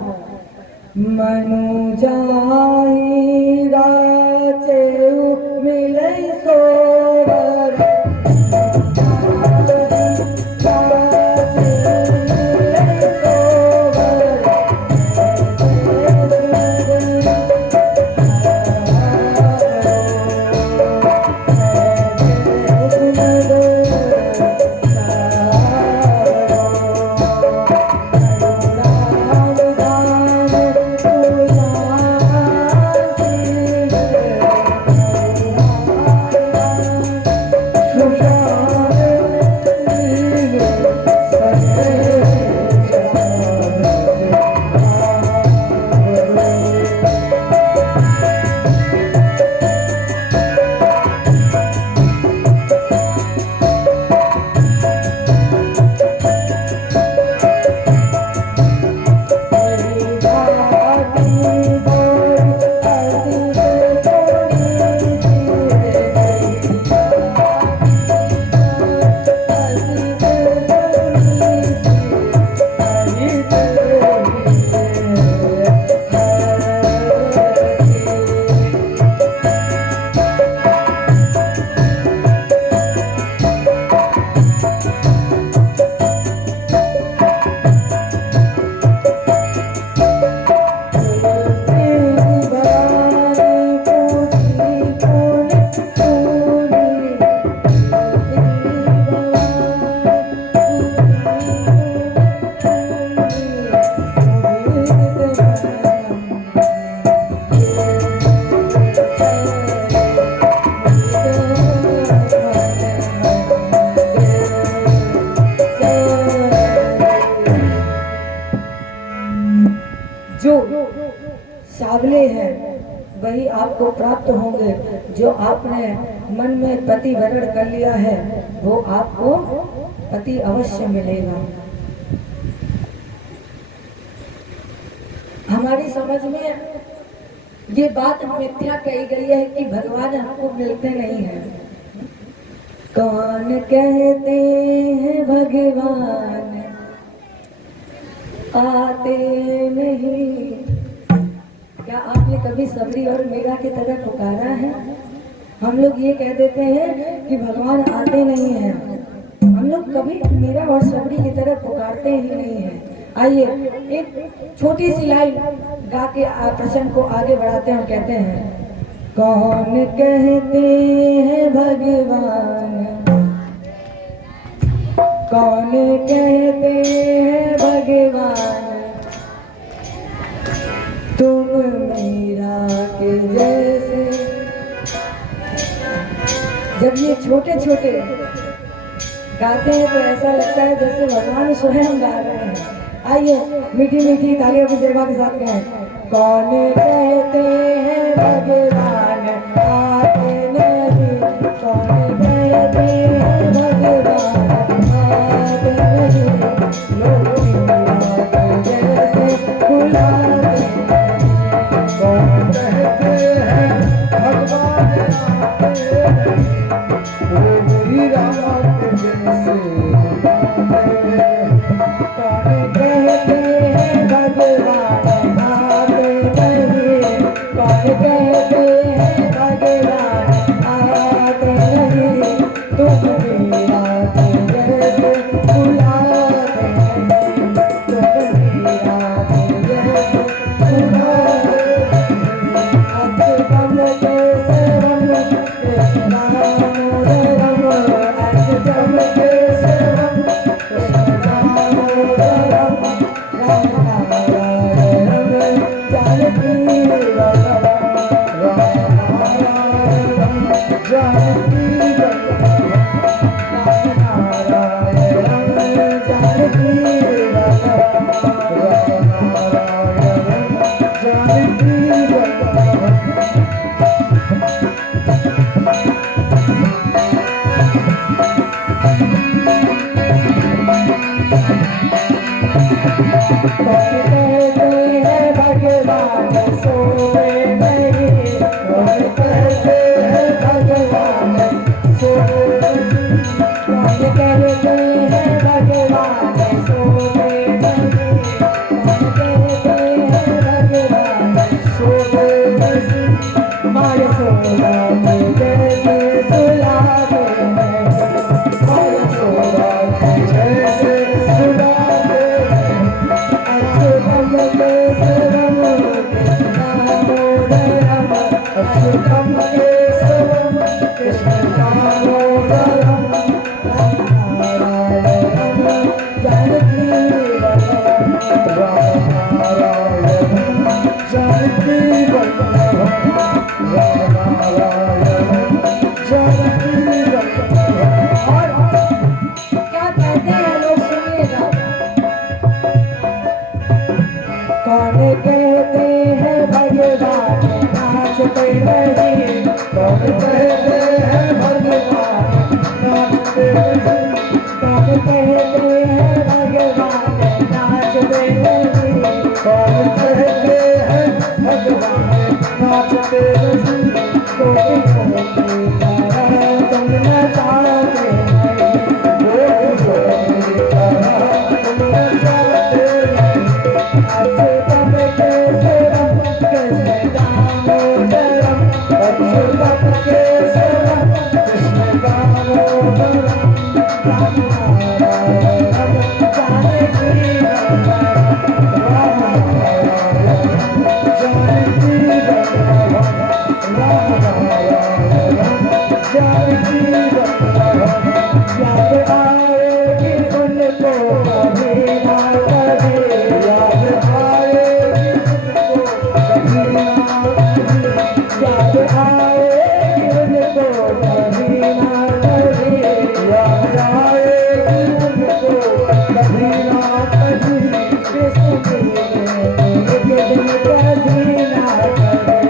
मनु जाहि राचेउ मिलै सोवर, सावले हैं वही आपको प्राप्त होंगे। जो आपने मन में पति वरण कर लिया है वो आपको पति अवश्य मिलेगा। हमारी समझ में ये बात मिथ्या कही गई है कि भगवान हमको मिलते नहीं हैं। कौन कहते हैं भगवान आते नहीं। क्या आपने कभी सबरी और मीरा की तरह पुकारा है? हम लोग ये कह देते हैं कि भगवान आते नहीं हैं। हम लोग कभी मीरा और सबरी की तरह पुकारते ही नहीं हैं। आइए एक छोटी सी लाइन गा के प्रसंग को आगे बढ़ाते हैं और कहते हैं, कौन कहते हैं भगवान, कौन कहते हैं भगवान, तुम मीरा के जैसे। जब ये छोटे छोटे गाते हैं तो ऐसा लगता है जैसे भगवान स्वयं गा रहे हैं। आइए मीठी मीठी तालियों की सेवा के साथ कहें, कौन कहते हैं भगवान आते नहीं, कौन कहते हैं भगवान आते नहीं, लोग मीरा के जैसे बुलाते हैं। कौन कहते हैं भगवान आते नहीं, वो मीरा के जैसे बुलाते हैं। कौन कहते हैं भगवान आते नहीं, कौन कहते हैं भगवान आते नहीं, तुम कौन कहते हैं भगवान सोए नहीं, कौन कहते हैं भगवान सोए नहीं, कौन कहते हैं भगवान सोए नहीं, कौन कहते हैं भगवान सोए नहीं, माय सोना के जैसे सुलाते हैं, माय सोना के जैसे सुलाते हैं, अच्युतम केशवम कृष्णदामोदरम, अच्युतम केशवम कृष्णदामोदरम, रामनारायणं जानकी वल्लभं, रामनारायणं जानकी वल्लभं, रामनारायणं जानकी वल्लभं। और क्या कहते हैं लोग, सुनिएगा। कौन कहते हैं भगवान नाचते नहीं, कौन कहते हैं भगवान नाचते नहीं, कौन कहते हैं भगवान नाचते नहीं, कौन कहते हैं भगवान नाचते नहीं, कोटि कोटि तरह तुम नचाते नहीं, कोटि कोटि तरह तुम नचाते नहीं, अच्युतम केशवम कृष्णदामोदरम, अच्युतम केशवम कृष्णदामोदरम, रामनारायणं जानकी वल्लभं, रामनारायणं जानकी वल्लभं, रामनारायणं जानकी वल्लभं। याद आएगी उनको कभी ना कभी, याद आएगी उनको कभी ना कभी, याद आएगी उनको कभी ना कभी, याद आएगी उनको कभी ना कभी, कृष्ण की एक दिन कभी ना कभी।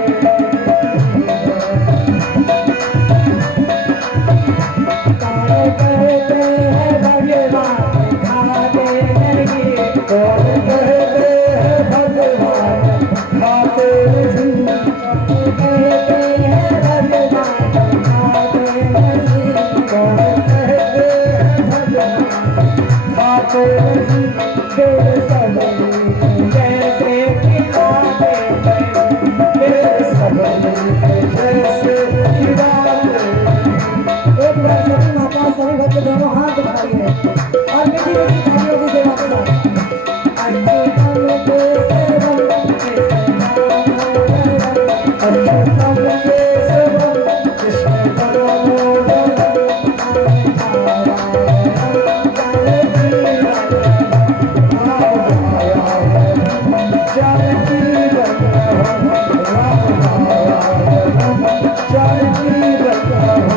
कौन कहते हैं भगवान खाते नहीं, कौन कहते हैं भगवान खाते नहीं, कौन कहते हैं भगवान खाते नहीं, कौन कहते हैं भगवान खाते नहीं, फिर सबली जैसे खिलाते नहीं, फिर सबली जैसे खिलाते नहीं। एक बार सभी माता सभी भक्त दोनों हाथ उठाइए और मीठी मीठी तालियों की सेवा के साथ। अच्युतम केशवम कृष्णदामोदरम, अच्युतम केशवम कृष्णदामोदरम, रामनारायणं जानकी वल्लभं, जानकी वल्लभं,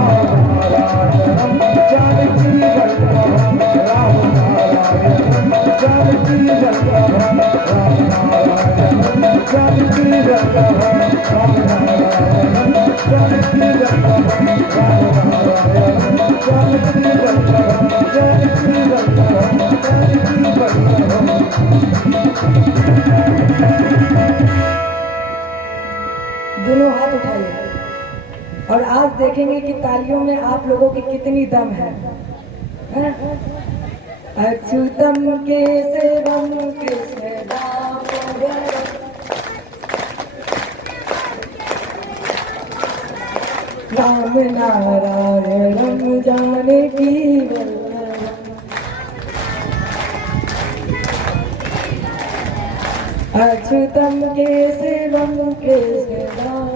रामनारायणं जानकी वल्लभं, रामनारायणं जानकी वल्लभं, रामनारायणं जानकी वल्लभं, रामनारायणं जानकी वल्लभं, रामनारायणं जानकी वल्लभं, रामनारायणं जानकी वल्लभं, जानकी वल्लभं, जानकी वल्लभं। दोनों हाथ उठाइए और आज देखेंगे कि तालियों में आप लोगों की कितनी दम है। अच्युतम केशवम कृष्णदामोदरम, रामनारायणं जानकी वल्लभं, अच्युतम केशवम कृष्णदामोदरम,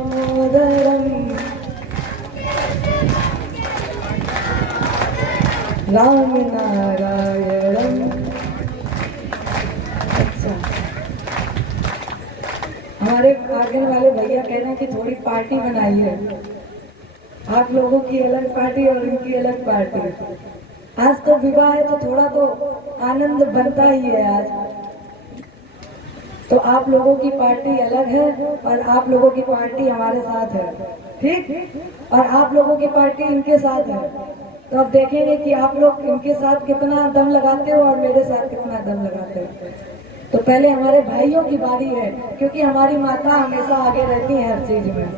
रामनारायणं। अच्छा, हमारे आंगन वाले भैया कह रहे हैं कि थोड़ी पार्टी बनाइए, आप लोगों की अलग पार्टी और इनकी अलग पार्टी। आज तो विवाह है तो थोड़ा तो आनंद बनता ही है आज। तो आप लोगों की पार्टी अलग है और आप लोगों की पार्टी हमारे साथ है, ठीक? और आप लोगों की पार्टी इनके साथ है। तो अब देखेंगे कि आप लोग इनके साथ कितना दम लगाते हो और मेरे साथ कितना दम लगाते हो। तो पहले हमारे भाइयों की बारी है, क्योंकि हमारी माता हमेशा आगे रहती है हर चीज में।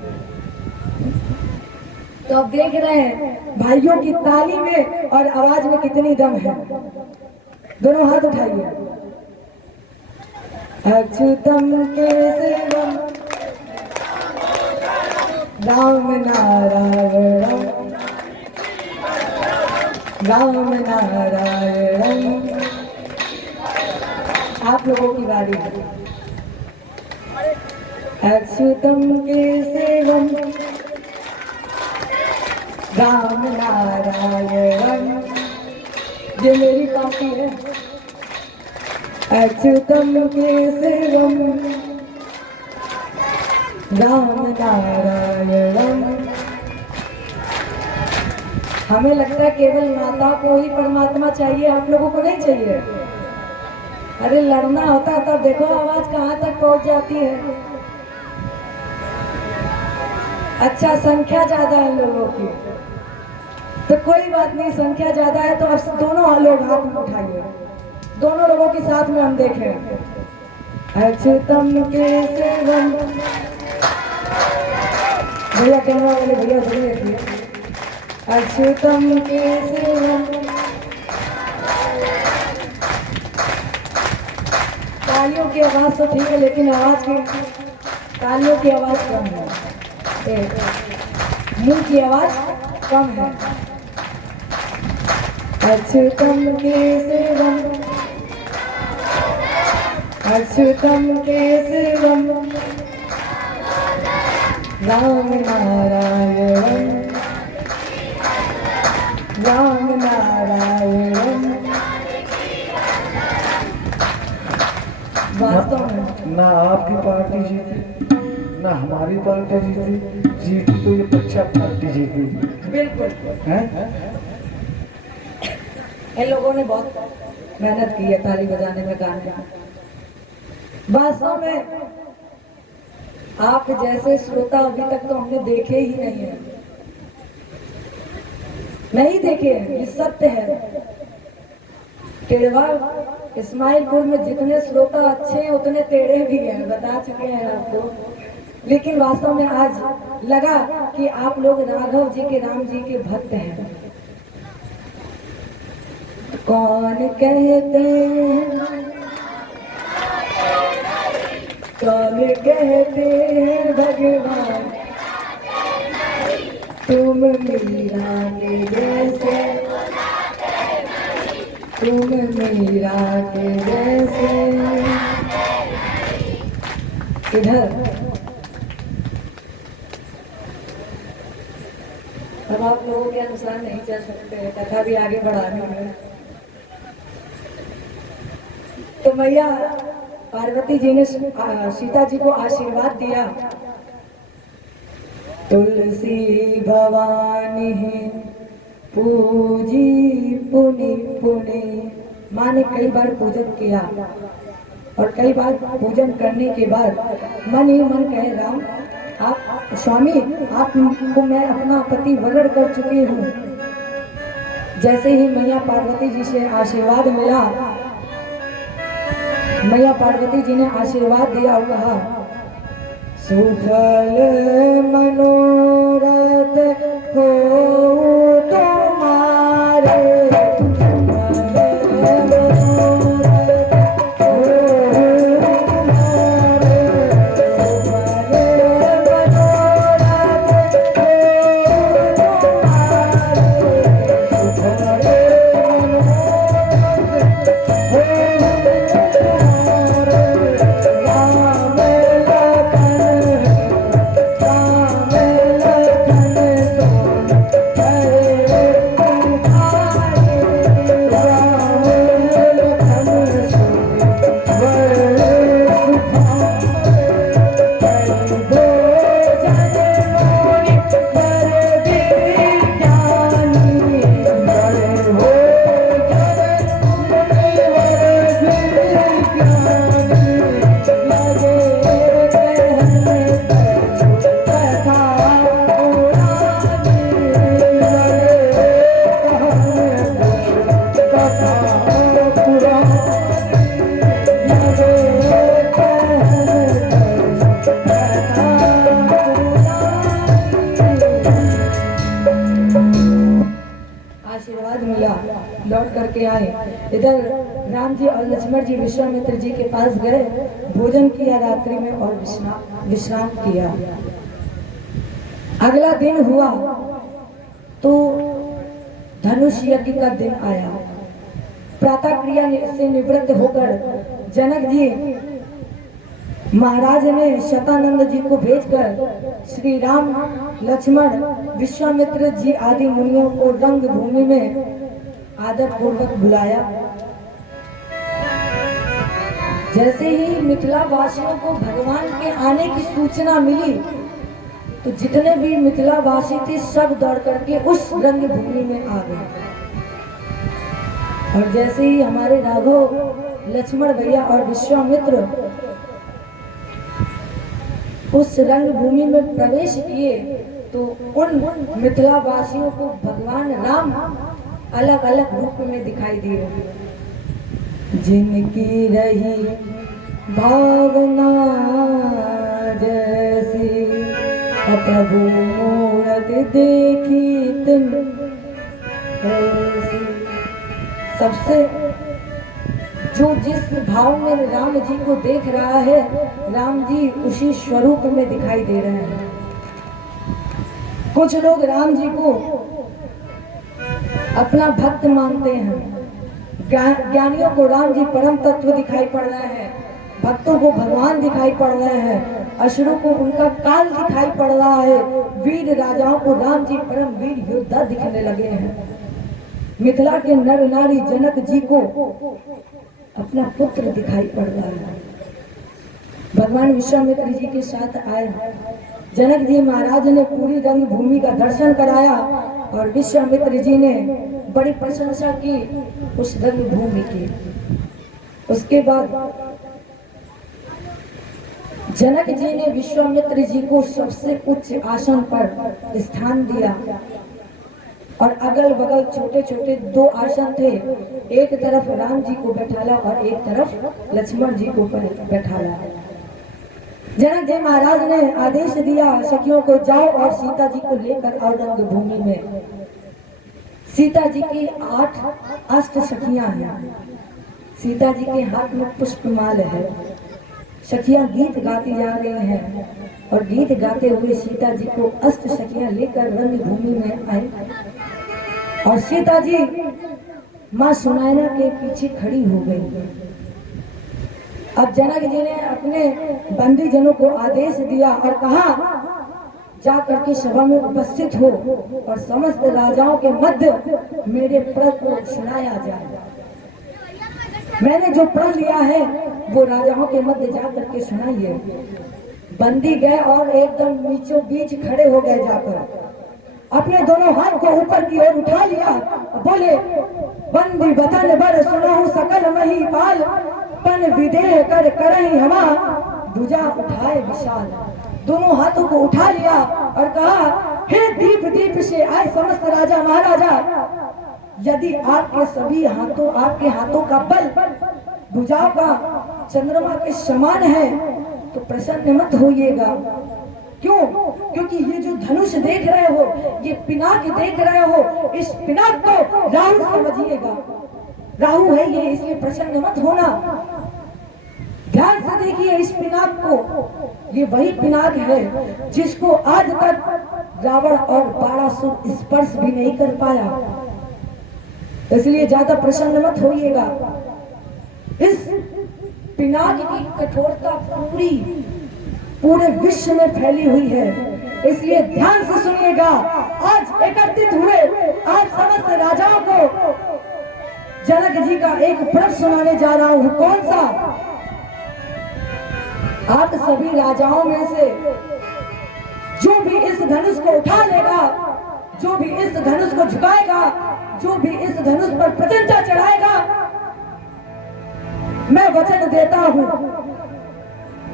तो अब देख रहे हैं भाइयों की ताली में और आवाज में कितनी दम है। दोनों हाथ उठाइए। अच्युतम केशवम राम नारायणम राम नारायणम। आप लोगों की बारी है। अच्युतम केशवम राम नारायणम। ये मेरी कॉपी है। अच्युतम केशवम राम नारायणम। हमें लगता है केवल माता को ही परमात्मा चाहिए, आप लोगों को नहीं चाहिए। अरे लड़ना होता तब देखो आवाज कहाँ तक पहुंच जाती है। अच्छा संख्या ज्यादा है लोगों की, तो कोई बात नहीं, संख्या ज्यादा है तो अब दोनों लोग हाथ में उठाइए। दोनों लोगों के साथ में हम देखें। अच्युतम केशवम। भैया कैमरा वाले भैया जरूर देखिए। अच्युतम केशवम। तालियों की आवाज तो ठीक है, लेकिन आवाज की तालियों की आवाज कम है, मुंह की आवाज कम है। अच्युतम केशवम अच्युतम केशवम राम नारायणम राम नारायणम। वास्तव में ना आपकी पार्टी जीती ना हमारी पार्टी जीती तो ये पक्षा पार्टी जीती। बिल्कुल हैं? इन लोगों ने बहुत मेहनत की है ताली बजाने में, गाने में। वास्तव में आप जैसे श्रोता अभी तक तो हमने देखे ही नहीं है, नहीं देखे हैं, ये सत्य है। टेढ़वा इस्माइलपुर में जितने श्रोता अच्छे हैं उतने टेढ़े भी हैं, बता चुके हैं आपको। लेकिन वास्तव में आज लगा कि आप लोग राघव जी के, राम जी के भक्त हैं। कौन कहते हैं, कौन कहते हैं भगवान तुम मीरा के जैसे, तुम मीरा के जैसे। इधर अब आप लोगों के अनुसार नहीं चल सकते, कथा भी आगे बढ़ानी है। तो मैया पार्वती जी ने सीता जी को आशीर्वाद दिया। तुलसी भवानी पूजी पुनि पुनि। माँ ने कई बार पूजन किया और कई बार पूजन करने के बाद मन ही मन कहे, राम आप स्वामी आपको मैं अपना पति वरण कर चुकी हूँ। जैसे ही मैया पार्वती जी से आशीर्वाद मिला, मैया पार्वती जी ने आशीर्वाद दिया और कहा, सुफल मनोरथ हो तुम्हारे, कथा पुरानी लगे आशीर्वाद मिला, लौट करके आए। इधर राम जी और लक्ष्मण जी विश्वामित्र जी के पास गए, भोजन किया रात्रि में और विश्राम किया। अगला दिन हुआ तो धनुष यज्ञ का दिन आया। प्रातः क्रिया से निवृत्त होकर जनक जी महाराज ने शतानंद जी को भेजकर श्री राम लक्ष्मण विश्वामित्र जी आदि मुनियों को रंग भूमि में आदर पूर्वक बुलाया। जैसे ही मिथिला वासियों को भगवान के आने की सूचना मिली तो जितने भी मिथिला वासी थे सब दौड़ करके उस रंग भूमि में आ गए। और जैसे ही हमारे राघव लक्ष्मण भैया और विश्वामित्र उस रंग भूमि में प्रवेश किए तो उन मिथिला वासियों को भगवान राम अलग अलग रूप में दिखाई दे रहे। जिनकी रही भावना जैसी प्रभु मूरत देखी तुम ऐसी। सबसे जो जिस भाव में राम जी को देख रहा है, राम जी उसी स्वरूप में दिखाई दे रहे हैं। कुछ लोग राम जी को अपना भक्त मानते हैं, ज्ञानियों को राम जी परम तत्व दिखाई पड़ रहे हैं, भक्तों को भगवान दिखाई पड़ रहे हैं, असुरों को उनका काल दिखाई पड़ रहा है, वीर राजाओं को राम जी परम वीर योद्धा दिखने लगे हैं। मिथिला के नर नारी जनक जी को अपना पुत्र दिखाई पड़ रहा है। भगवान विश्वामित्र जी के साथ आए। जनक जी महाराज ने पूरी रंग भूमि का दर्शन कराया और विश्वामित्र जी ने बड़ी प्रशंसा की उस रंग भूमि की। उसके बाद जनक जी ने विश्वामित्र जी को सबसे उच्च आसन पर स्थान दिया और अगल बगल छोटे छोटे दो आसन थे। एक तरफ राम जी को बैठाला और एक तरफ लक्ष्मण जी को बैठाला। जनक जी महाराज ने आदेश दिया सखियों को, जाओ और सीता जी को लेकर आओ रंग भूमि में। सीता जी की 8 अष्ट सखियां हैं। सीता जी के हाथ में पुष्पमाल है। सखियां गीत गाती जा रही हैं और गीत गाते हुए सीता जी को अष्ट सखियां लेकर रंग भूमि में आई और सीता जी मां सुनैना के पीछे खड़ी हो गई। अब जनक जी ने अपने बंदी जनों को आदेश दिया और कहा, जा करके सभा में उपस्थित हो और समस्त राजाओं के मध्य मेरे प्रण को सुनाया जाए। मैंने जो प्रण लिया है वो राजाओं के मध्य जा करके सुनाइए। बंदी गए और एकदम बीचों बीच खड़े हो गए, जाकर अपने दोनों हाथ को ऊपर की ओर उठा लिया, बोले, बंदी बतन बर सुनहु सकल मही पाल, पन विदेह कर करहि हमा भुजा उठाए विशाल। दोनों हाथों को उठा लिया और कहा, हे दीप दीप से आए समस्त राजा महाराजा, यदि आपके सभी हाथों, आपके हाथों का बल भुजाओं का चंद्रमा के समान है तो प्रसन्न मत होइएगा। क्यों? क्योंकि ये जो धनुष देख रहे हो, ये पिनाक देख रहे हो, इस पिनाक को राहु समझिएगा। राहु है ये, इसलिए प्रसन्न मत होना। ध्यान से देखिए इस पिनाक को, ये वही पिनाक है जिसको आज तक रावण और 12 स्पर्श भी नहीं कर पाया, इसलिए ज्यादा प्रसन्न मत होइएगा। इस पिनाक की कठोरता पूरे विश्व में फैली हुई है, इसलिए ध्यान से सुनिएगा। आज एकत्रित हुए आप समस्त राजाओं को जनक जी का एक प्रश्न सुनाने जा रहा हूं। कौन सा? आप सभी राजाओं में से जो भी इस धनुष को उठा लेगा, जो भी इस धनुष को झुकाएगा, जो भी इस धनुष पर प्रचंडा चढ़ाएगा, मैं वचन देता हूं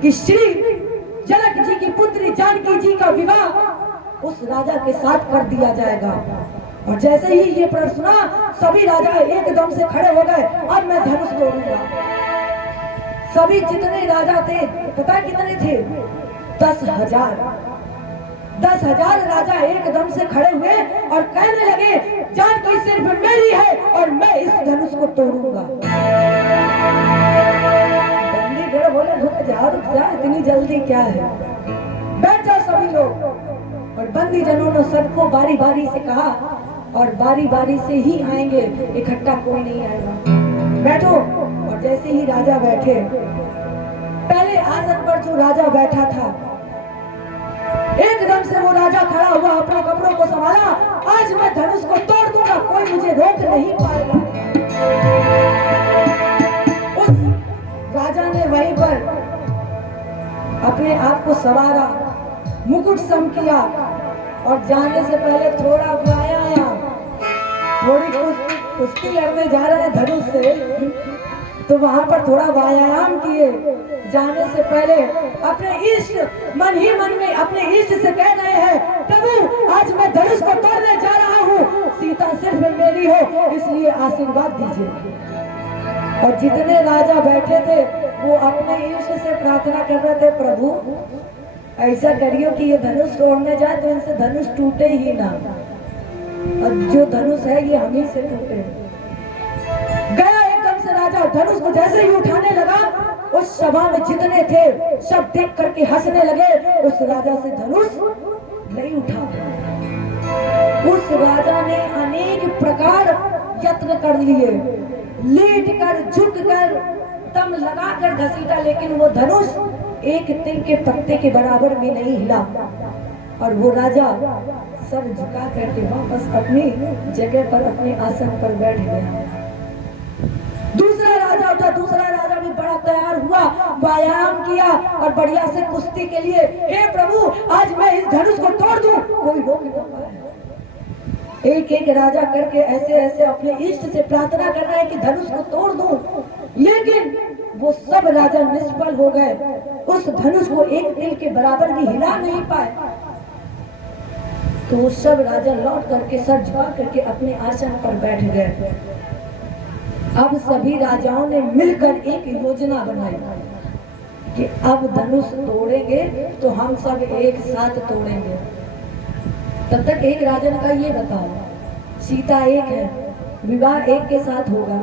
कि श्री जनक जी की पुत्री जानकी जी का विवाह उस राजा के साथ कर दिया जाएगा। और जैसे ही ये प्रश्न सुना, सभी राजा एकदम से खड़े हो गए, अब मैं धनुष तोड़ूंगा। सभी जितने राजा थे, पता कितने थे? 10,000। 10,000 राजा एकदम से खड़े हुए और कहने लगे, जानकी सिर्फ मेरी है और मैं इस धनुष को तोड़ूंगा। बंदीगढ़ बोले, रुक जा, इतनी जल्दी क्या है, बैठ जाओ सभी लोग। और बंदी जनों ने सबको बारी बारी से कहा, और बारी बारी से ही आएंगे, इकट्ठा कोई नहीं आएगा, बैठो। और जैसे ही राजा बैठे, पहले आसन पर जो राजा बैठा था, एकदम से वो राजा खड़ा हुआ, अपने कपड़ों को संभाला, आज मैं धनुष को तोड़ दूंगा, कोई मुझे रोक नहीं पाएगा। उस राजा ने वहीं पर अपने आप को संवारा, मुकुट सम किया, और जाने से पहले थोड़ा व्यायाम, थोड़ी कुश्ती लड़ने जा रहे हैं धनुष से, तो वहां पर थोड़ा व्यायाम किए। जाने से पहले अपने इष्ट मन ही मन में अपने इष्ट से कह रहे हैं, प्रभु आज मैं धनुष को तोड़ने जा रहा हूँ, सीता सिर्फ मेरी हो, इसलिए आशीर्वाद दीजिए। और जितने राजा बैठे थे वो अपने इष्ट से प्रार्थना कर रहे थे, प्रभु ऐसा करियो कि ये धनुष तोड़ने जाए तो इनसे धनुष टूटे ही ना, और जो धनुष है ये हम ही से टूटे। गया एकदम से राजा, धनुष को जैसे ही उठाने लगा, उस सभा में जितने थे सब देख करके हंसने लगे, उस राजा से धनुष नहीं उठा। उस राजा ने अनेक प्रकार यत्न कर लिए, लेट कर, झुक कर, दम लगा कर घसीटा, लेकिन वो धनुष एक तिल के पत्ते के बराबर भी नहीं हिला। और वो राजा सर झुका करके वापस अपनी जगह पर, अपने आसन पर बैठ गया। दूसरा राजा उठा, दूसरा राजा भी बड़ा तैयार हुआ, व्यायाम किया और बढ़िया से कुश्ती के लिए, हे प्रभु आज मैं इस धनुष को तोड़ दूं, कोई रोक नहीं पाया। एक एक राजा करके ऐसे ऐसे अपने इष्ट से प्रार्थना कर रहे हैं कि धनुष को तोड़ दूं, लेकिन वो सब राजा निष्फल हो गए, उस धनुष को एक तिल के बराबर भी हिला नहीं पाए। तो सब राजा लौट करके सर झुका करके अपने आसन पर बैठ गए। अब सभी राजाओं ने मिलकर एक योजना बनाई कि अब धनुष तोड़ेंगे तो हम सब एक साथ तोड़ेंगे। तब तक एक राजा ने कहा, ये बताओ सीता एक है, विवाह एक के साथ होगा।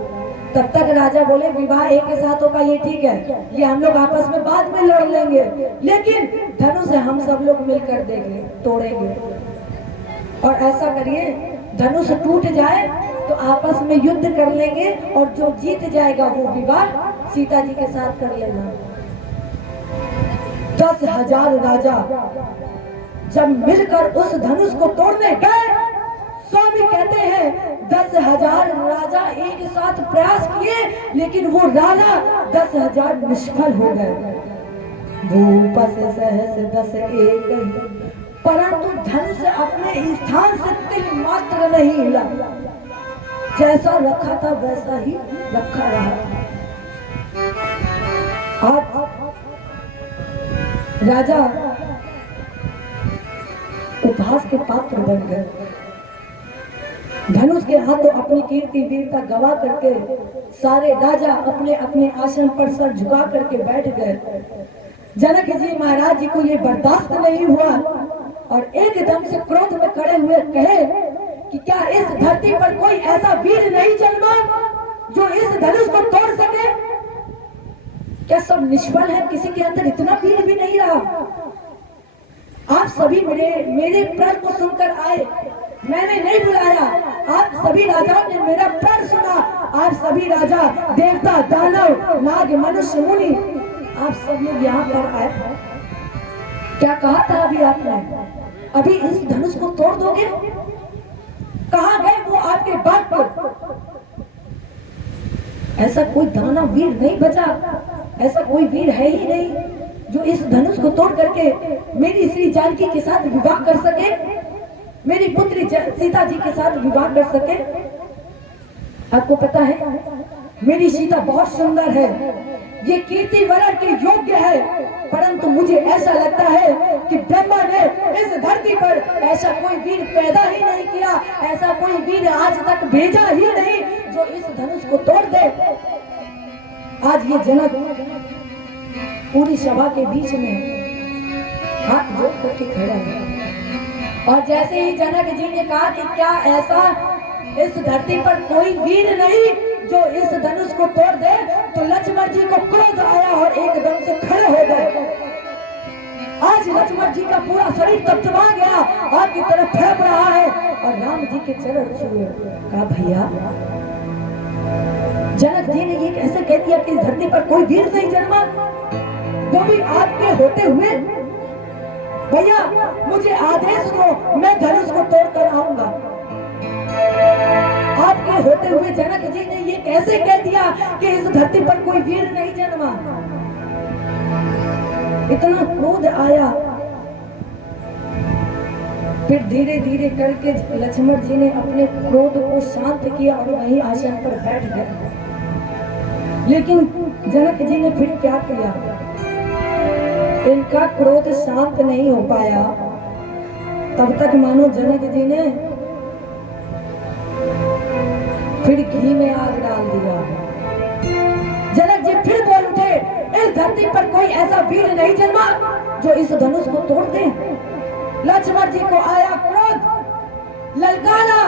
तब तक राजा बोले, विवाह एक के साथ होगा ये ठीक है, ये हम लोग आपस में बाद में लड़ लेंगे, लेकिन धनुष है हम सब लोग मिलकर देंगे, तोड़ेंगे। और ऐसा करिए, धनुष टूट जाए तो आपस में युद्ध कर लेंगे, और जो जीत जाएगा वो विवाह सीता जी के साथ कर लेना। 10,000 राजा जब मिलकर उस धनुष को तोड़ने गए, स्वामी कहते हैं 10,000 राजा एक साथ प्रयास किए, लेकिन वो राजा 10,000 निष्फल हो गए। भूपस सहस 10 एक, परंतु धनुष अपने स्थान से तिल मात्र नहीं हिला, जैसा रखा था वैसा ही रखा रहा। आज राजा उपहास के पात्र बन गए। धनुष के हाथों अपनी कीर्ति वीरता गवा करके सारे राजा अपने अपने आसन पर सर झुका करके बैठ गए। जनक जी महाराज जी को ये बर्दाश्त नहीं हुआ, और एकदम से क्रोध में खड़े हुए कहे कि क्या इस धरती पर कोई ऐसा वीर नहीं जन्मा जो इस धनुष को तोड़ सके? क्या सब निष्फल है? किसी के अंदर इतना वीर भी नहीं रहा? आप सभी मेरे प्रण को सुनकर आए, मैंने नहीं बुलाया, आप सभी राजाओं ने मेरा प्रण सुना। आप सभी राजा, देवता, दानव, नाग, मनुष्य, मुनि, आप सब लोग यहाँ पर आए। क्या कहा था अभी आपने? अभी इस धनुष को तोड़ दोगे? कहाँ गए वो आपके बात पर? ऐसा कोई दानव वीर नहीं बचा, ऐसा कोई वीर है ही नहीं जो इस धनुष को तोड़ करके मेरी श्री जानकी के साथ विवाह कर सके, मेरी पुत्री सीता जी के साथ विवाह कर सके। आपको पता है मेरी सीता बहुत सुंदर है, ये कीर्ति वरण के योग्य है, परंतु मुझे ऐसा लगता है कि ब्रह्मा ने इस धरती पर ऐसा कोई वीर पैदा ही नहीं किया, ऐसा कोई वीर आज तक भेजा ही नहीं जो इस धनुष को तोड़ दे। आज ये जनक पूरी सभा के बीच में हाथ जोड़ करके खड़ा है और जैसे ही जनक जी ने कहा कि क्या ऐसा इस धरती पर कोई वीर नहीं जो इस धनुष को तोड़ दे, तो लक्ष्मण जी को क्रोध आया और एकदम से खड़े हो गए। आज लक्ष्मण जी का पूरा शरीर तपतपा गया, आग की तरफ फड़क रहा है और राम जी के चरण छुए। कहा भैया, जनक जी ने ये कैसे कह दिया कि इस धरती पर कोई वीर नहीं जन्मा, वो भी आपके होते हुए? भैया मुझे आदेश दो, मैं धनुष को तोड़ कर आऊंगा। आपके होते हुए जनक जी ने ये कैसे कह दिया कि इस धरती पर कोई वीर नहीं जन्मा? इतना क्रोध आया। फिर धीरे धीरे करके लक्ष्मण जी ने अपने क्रोध को शांत किया और वहीं आसन पर बैठ गए। लेकिन जनक जी ने फिर क्या किया? इनका क्रोध शांत नहीं हो पाया। तब तक मानो जनक जी ने फिर घी में आग डाल दिया। जनक जी फिर बोल उठे, इस धरती पर कोई ऐसा वीर नहीं जन्मा जो इस धनुष को तोड़ दे। लक्ष्मण जी को आया क्रोध, ललकारा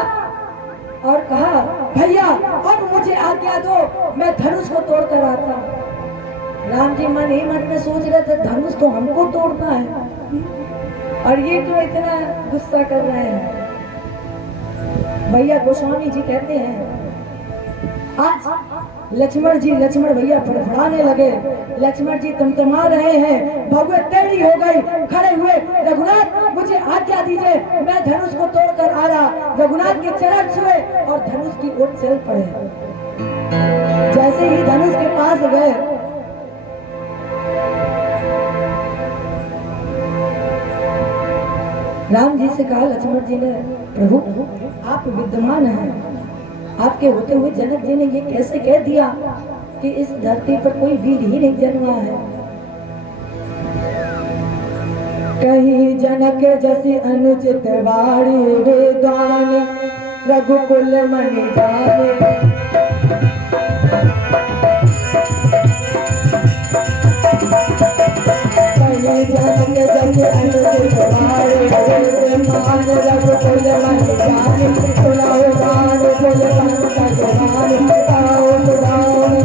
और कहा भैया अब मुझे आज्ञा दो, मैं धनुष को तोड़ कर आता। राम जी मन ही मन में सोच रहे थे धनुष तो हमको तोड़ना है और ये क्यों इतना गुस्सा कर रहे हैं। भैया गोस्वामी जी कहते हैं आज लक्ष्मण भैया फड़फड़ाने लगे। लक्ष्मण जी तमतमा रहे हैं, भगवे टेढ़ी हो गई, खड़े हुए, रघुनाथ मुझे आज्ञा दीजिए, मैं धनुष को तोड़ कर आ रहा। रघुनाथ के चरण छुए और धनुष की ओर चल पड़े। जैसे ही धनुष के पास गए, राम जी से कहा, लक्ष्मण जी ने, प्रभु आप विद्यमान हैं, आपके होते हुए जनक जी ने ये कैसे कह दिया कि इस धरती पर कोई वीर ही नहीं जन्मा है। कहीं जनक जैसी अनुचित वाणी वेदान रघुकुल मणि जाने। कहीं जनक जैसी अनुचित वाणी वेदान रघुकुल मणि जाने। सुनाओ गान कुल मन का जवान, बताओ पुराण।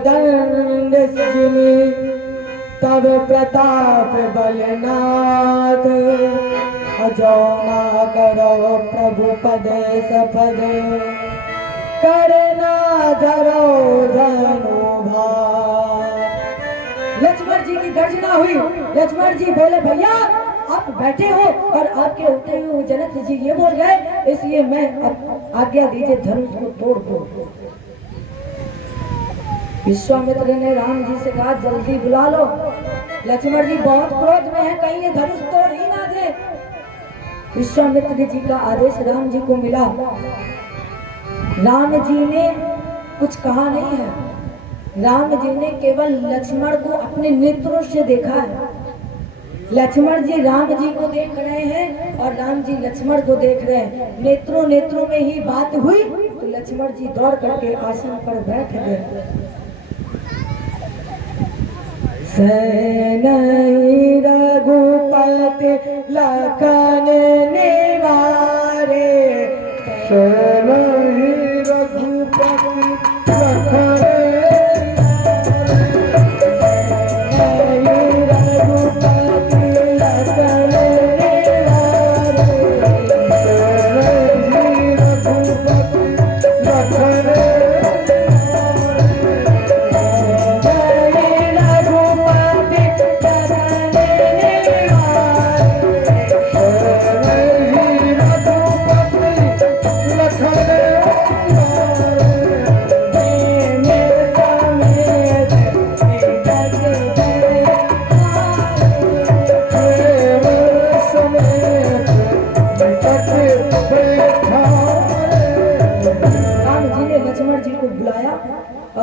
दंड सिजनी तब प्रताप बलनाथ, अजो ना करो प्रभु पद सपद, करना धरो धनु भार। लक्ष्मण जी की गर्जना हुई। लक्ष्मण जी बोले भैया आप बैठे हो और आपके होते हुए जनक जी ये बोल गए, इसलिए मैं आज्ञा दीजिए धनुष को तोड़ दो। विश्वामित्र ने राम जी से कहा जल्दी बुला लो, लक्ष्मण जी बहुत क्रोध में है, कहीं ये धनुष तोड़ ही ना दे। विश्वामित्र जी का आदेश राम जी को मिला। राम जी ने कुछ कहा नहीं है। राम जी ने केवल लक्ष्मण को अपने नेत्रों से देखा है लक्ष्मण जी राम जी को देख रहे हैं और राम जी लक्ष्मण को देख रहे हैं। नेत्रों नेत्रों में ही बात हुई तो लक्ष्मण जी दौड़ करके आसन पर बैठ गए। सैनई रघुपति लखन निवारे, सैनई रघुपति लखन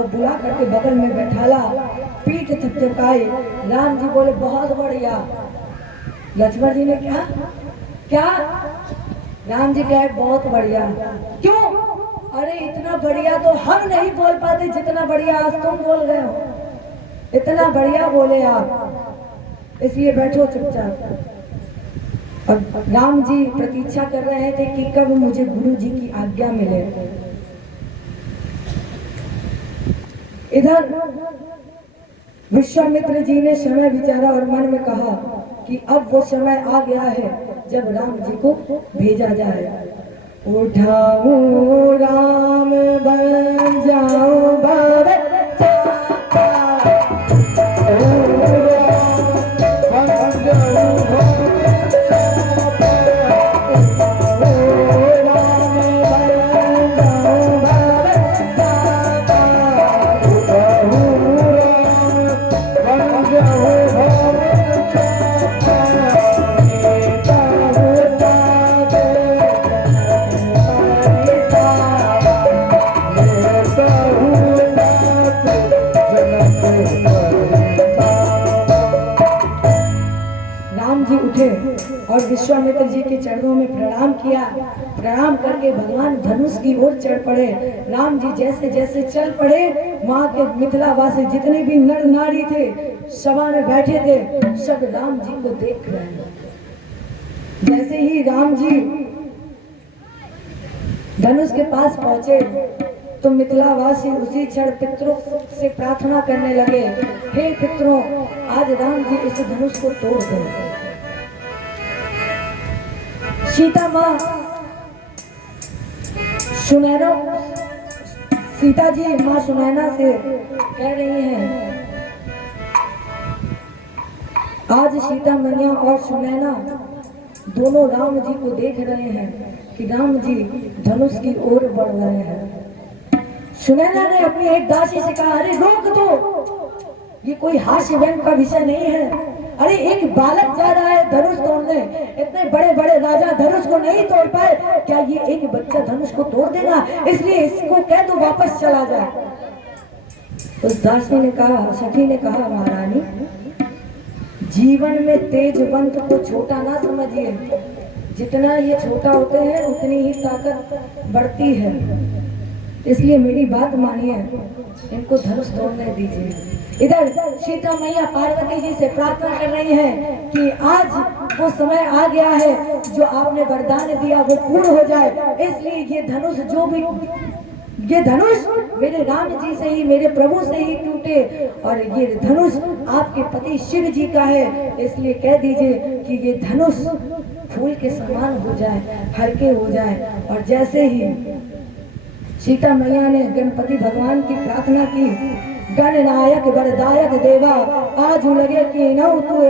बुला करके बगल में बैठाला, पीठ थपथपाई। राम जी बोले बहुत बढ़िया। लक्ष्मण जी ने क्या क्या राम जी कहे बहुत बढ़िया। क्यों? अरे इतना बढ़िया तो हम नहीं बोल पाते जितना बढ़िया आज तुम बोल रहे हो। इतना बढ़िया बोले आप, इसलिए बैठो चुपचाप। अब राम जी प्रतीक्षा कर रहे थे कि कब मुझे गुरु जी की आज्ञा मिले। इधर विश्वामित्र जी ने समय विचारा और मन में कहा कि अब वो समय आ गया है जब राम जी को भेजा जाए। उठाऊं राम बन जाऊं भरत और विश्वामित्र जी के चरणों में प्रणाम किया। प्रणाम करके भगवान धनुष की ओर चढ़ पड़े। राम जी जैसे जैसे चल पड़े, वहाँ के मिथिलावासी जितने भी नर नारी थे सभा में बैठे थे, सब राम जी को देख रहे हैं। जैसे ही राम जी धनुष के पास पहुंचे तो मिथिलावासी उसी क्षण पितरों से प्रार्थना करने लगे, हे पितरों, आज राम जी इस धनुष को तोड़ दें। सीता माँ सुनैना, सीता जी माँ सुनैना से कह रही हैं, आज सीता मैया और सुनैना दोनों राम जी को देख रहे हैं कि राम जी धनुष की ओर बढ़ रहे हैं। सुनैना ने अपनी एक दासी से कहा, अरे रोक दो, ये कोई हास्य व्यंग का विषय नहीं है। अरे एक बालक जा रहा है धनुष तोड़ने, इतने बड़े बड़े राजा धनुष को नहीं तोड़ पाए, क्या ये एक बच्चा धनुष को तोड़ देगा? इसलिए इसको कह दो वापस चला जाए। उस दासी ने कहा, सखी ने कहा, महारानी, जीवन में तेजवंत को छोटा ना समझिए, जितना ये छोटा होते हैं उतनी ही ताकत बढ़ती है। इसलिए मेरी बात मानिए, इनको धनुष तोड़ने दीजिए। इधर सीता मैया पार्वती जी से प्रार्थना कर रही हैं कि आज वो समय आ गया है जो आपने वरदान दिया वो पूर्ण हो जाए। इसलिए ये धनुष ये धनुष मेरे राम जी से ही, मेरे प्रभु से ही टूटे, और ये धनुष आपके पति शिव जी का है। इसलिए कह दीजिए कि ये धनुष फूल के समान हो जाए, हल्के हो जाए। और जैसे ही सीता मैया ने गणपति भगवान की प्रार्थना की, गणनायक वरदायक देवा, आज लगे कि नौ तू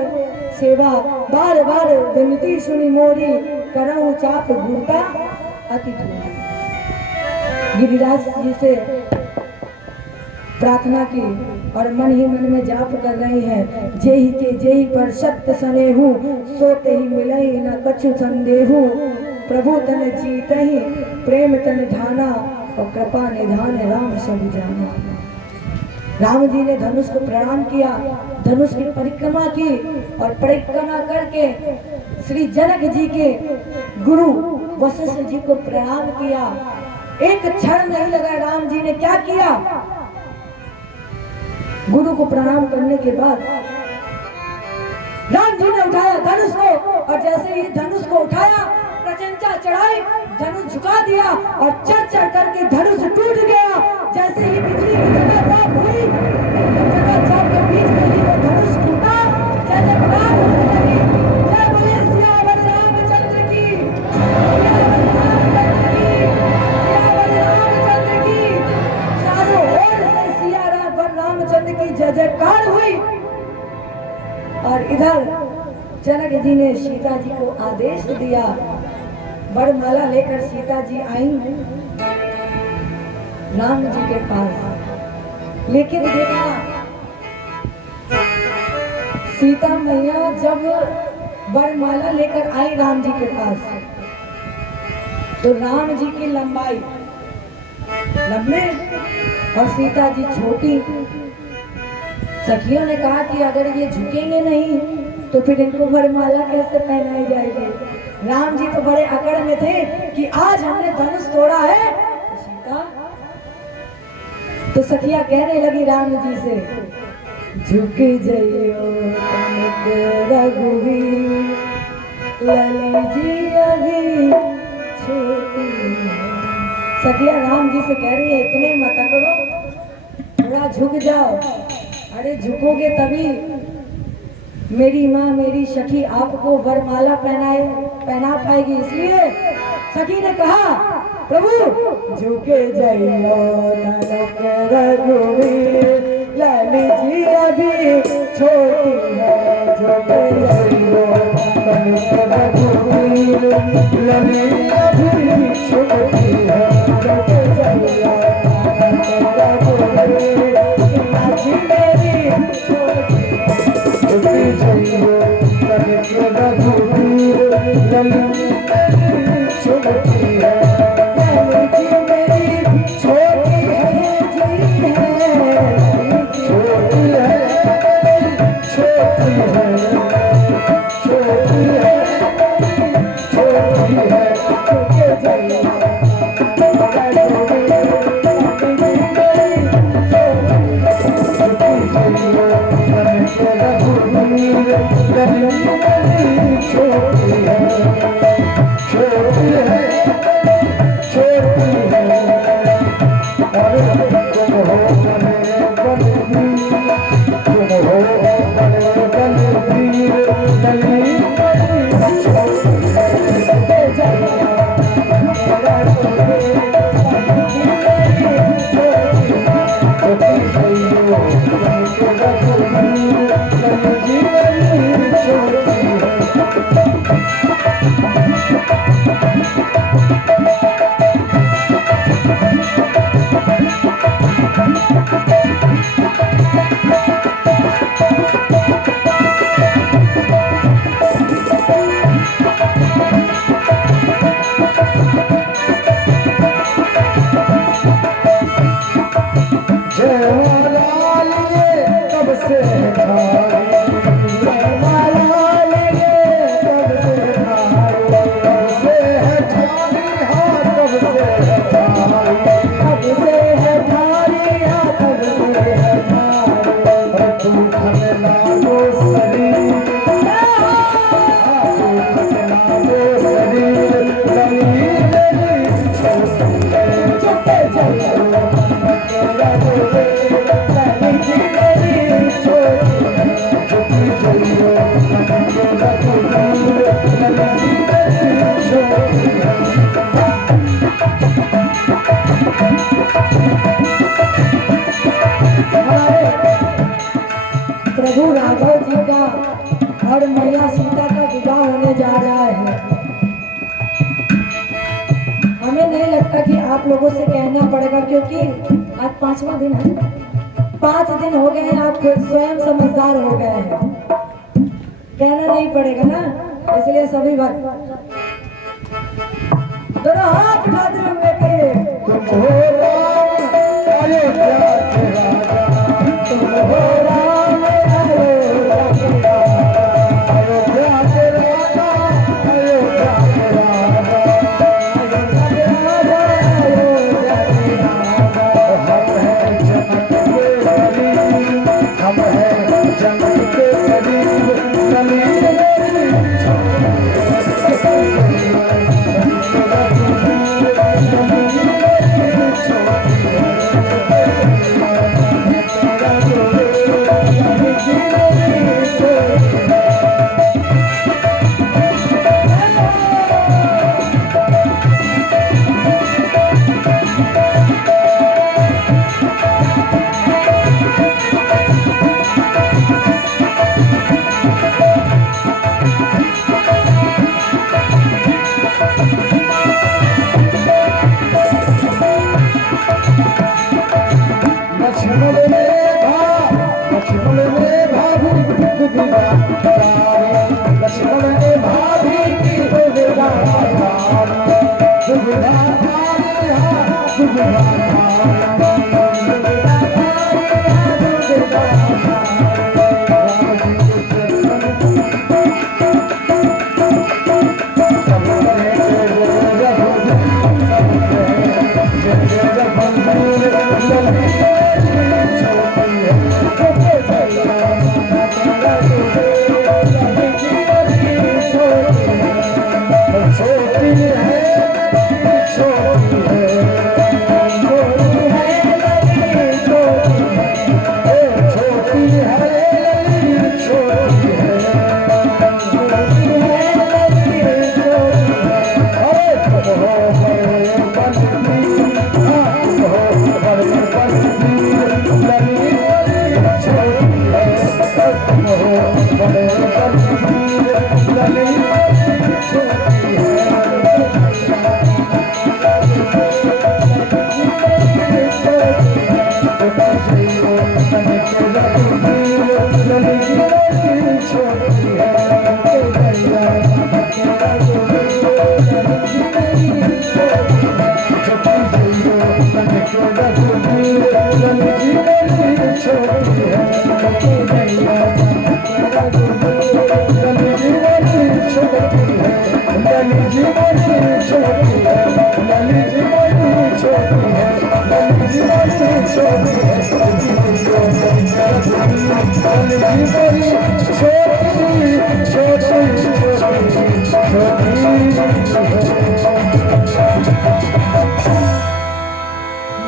सेवा, बार बार विनती सुनी मोरी, करऊं चाप घूरता अति थोड़ी। गिरिराज जी से प्रार्थना की और मन ही मन में जाप कर रही हैं, जेहि के जेहि पर सत्य सनेहु, सोते ही मिलई न कछु संदेहु, प्रभु तन जीतहि प्रेम तन ढाना, और कृपा निधान राम सब जाना। राम जी ने धनुष को प्रणाम किया, धनुष की परिक्रमा की और परिक्रमा करके श्री जनक जी के गुरु वशिष्ठ जी को प्रणाम किया। एक क्षण नहीं लगा, राम जी ने क्या किया, गुरु को प्रणाम करने के बाद राम जी ने उठाया धनुष को, और जैसे ही धनुष को उठाया, प्रचंचा चढ़ाई, धनुष झुका दिया और चढ़ करके धनुष टूट गया। जैसे ही बिजली की चकाचौंध हुई, चकाचौंध के बीच में ही वो धनुष टूटा, जयकार होने लगी। जय बोले सियावर रामचंद्र की, सियावर रामचंद्र की, सियावर रामचंद्र की। चारों ओर से सियावर रामचंद्र की जय जयकार हुई। और इधर जनक जी ने सीता जी को आदेश दिया, वरमाला लेकर सीता जी आई राम जी के पास। लेकिन देखा, सीता मैया जब वरमाला लेकर आई राम जी के पास, तो राम जी की लंबाई लंबे और सीता जी छोटी। सखियों ने कहा कि अगर ये झुकेंगे नहीं तो फिर इनको वरमाला कैसे पहनाई जाएगी। राम जी तो बड़े अकड़ में थे कि आज हमने धनुष तोड़ा है। तो सीता, तो सखिया कहने लगी राम जी से, झुक जाइयो कनक रघुवीर, लली जी अभी छोटी है। सखिया राम जी से कह रही है, इतने मत करो, थोड़ा झुक जाओ। अरे झुकोगे तभी मेरी माँ, मेरी सखी आपको वरमाला पहना पाएगी। इसलिए सखी ने कहा, प्रभु झुके जाइयो कनक रघुवीर, लाली जी अभी छोटी है। झुके जाइयो कनक रघुवीर, लाली अभी छोटी है। झुके जाइयो कनक रघुवीर, लाली मेरी छोटी है। झुके जाइयो कनक रघुवीर, लाली मेरी छोटी है। प्रभु राघव जी का और मैया सीता का विवाह होने जा रहा है। हमें नहीं लगता कि आप लोगों से कहना पड़ेगा, क्योंकि आज 5वां दिन है। 5 दिन हो गए हैं, आप खुद स्वयं समझदार हो गए हैं, कहना नहीं पड़ेगा ना। इसलिए सभी बात दोनों हाथ उठाते हुए कहिए, तुम हो राम अयोध्या के राजा। हो राम अयोध्या के राजा, अयोध्या के राजा, अयोध्या के राजा, अयोध्या के राजा, हम हैं जनक के गरीब, हम हैं जनक के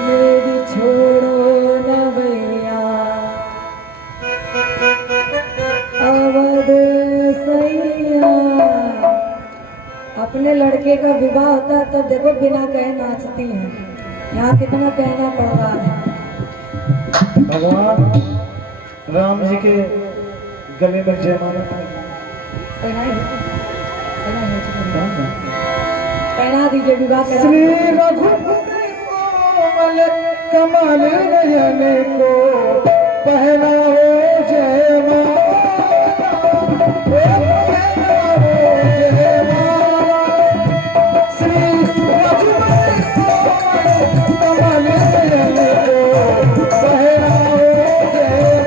मेरी छोड़ो न भैया अवध सैया। अपने लड़के का विवाह होता है तब देखो बिना कहे नाचती हैं। यहाँ कितना कहना पड़ रहा है। भगवान राम जी के गले में जयमाला पहना दीजिए विवाह करा। श्री रघुपति कोमल कमल नयन को पहनाओ जयमाला, पहनाओ जयमाला। श्री रघुपति कोमल कमल नयन को पहनाओ जय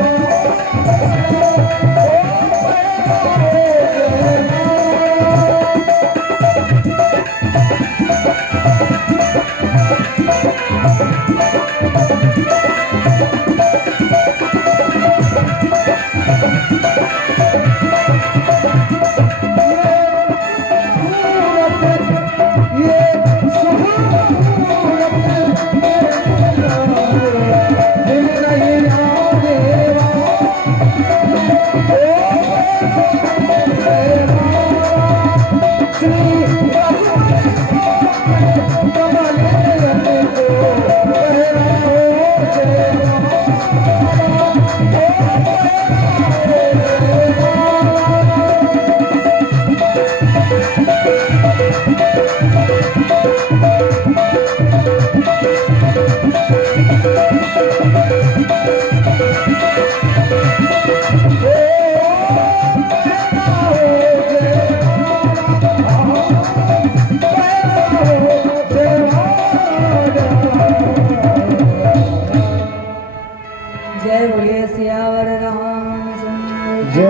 रामचंद्र जय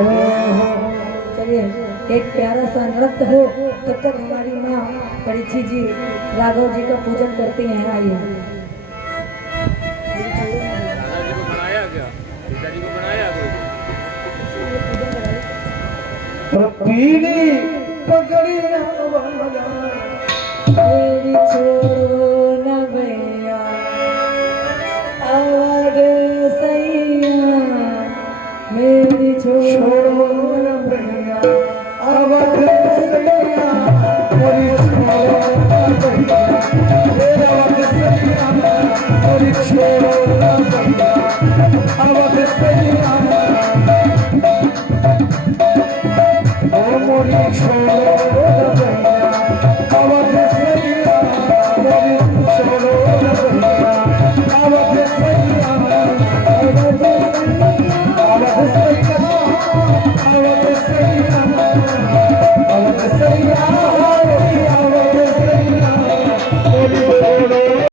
हो। चलिए एक प्यारा सा नृत्य हो, तब तक हमारी माँ परीक्षित जी राघव जी का पूजन करती हैं। आइए दादाजी को बनाया क्या? पिताजी को बनाया कोई? पीली पगड़ियां वाला मेरी छोड़ो न भैया आवाज सैया, मेरी छोड़ो न भैया अवध सैया मोरी छोड़ो ना भैया, अवध सैया मोरी छोड़ो ना भैया, अवध सैया ओ मोरी छोड़ो ना भैया, अवध सैया मोरी छोड़ो ना भैया, अवध सैया अवध सैया अवध सैया अवध सैया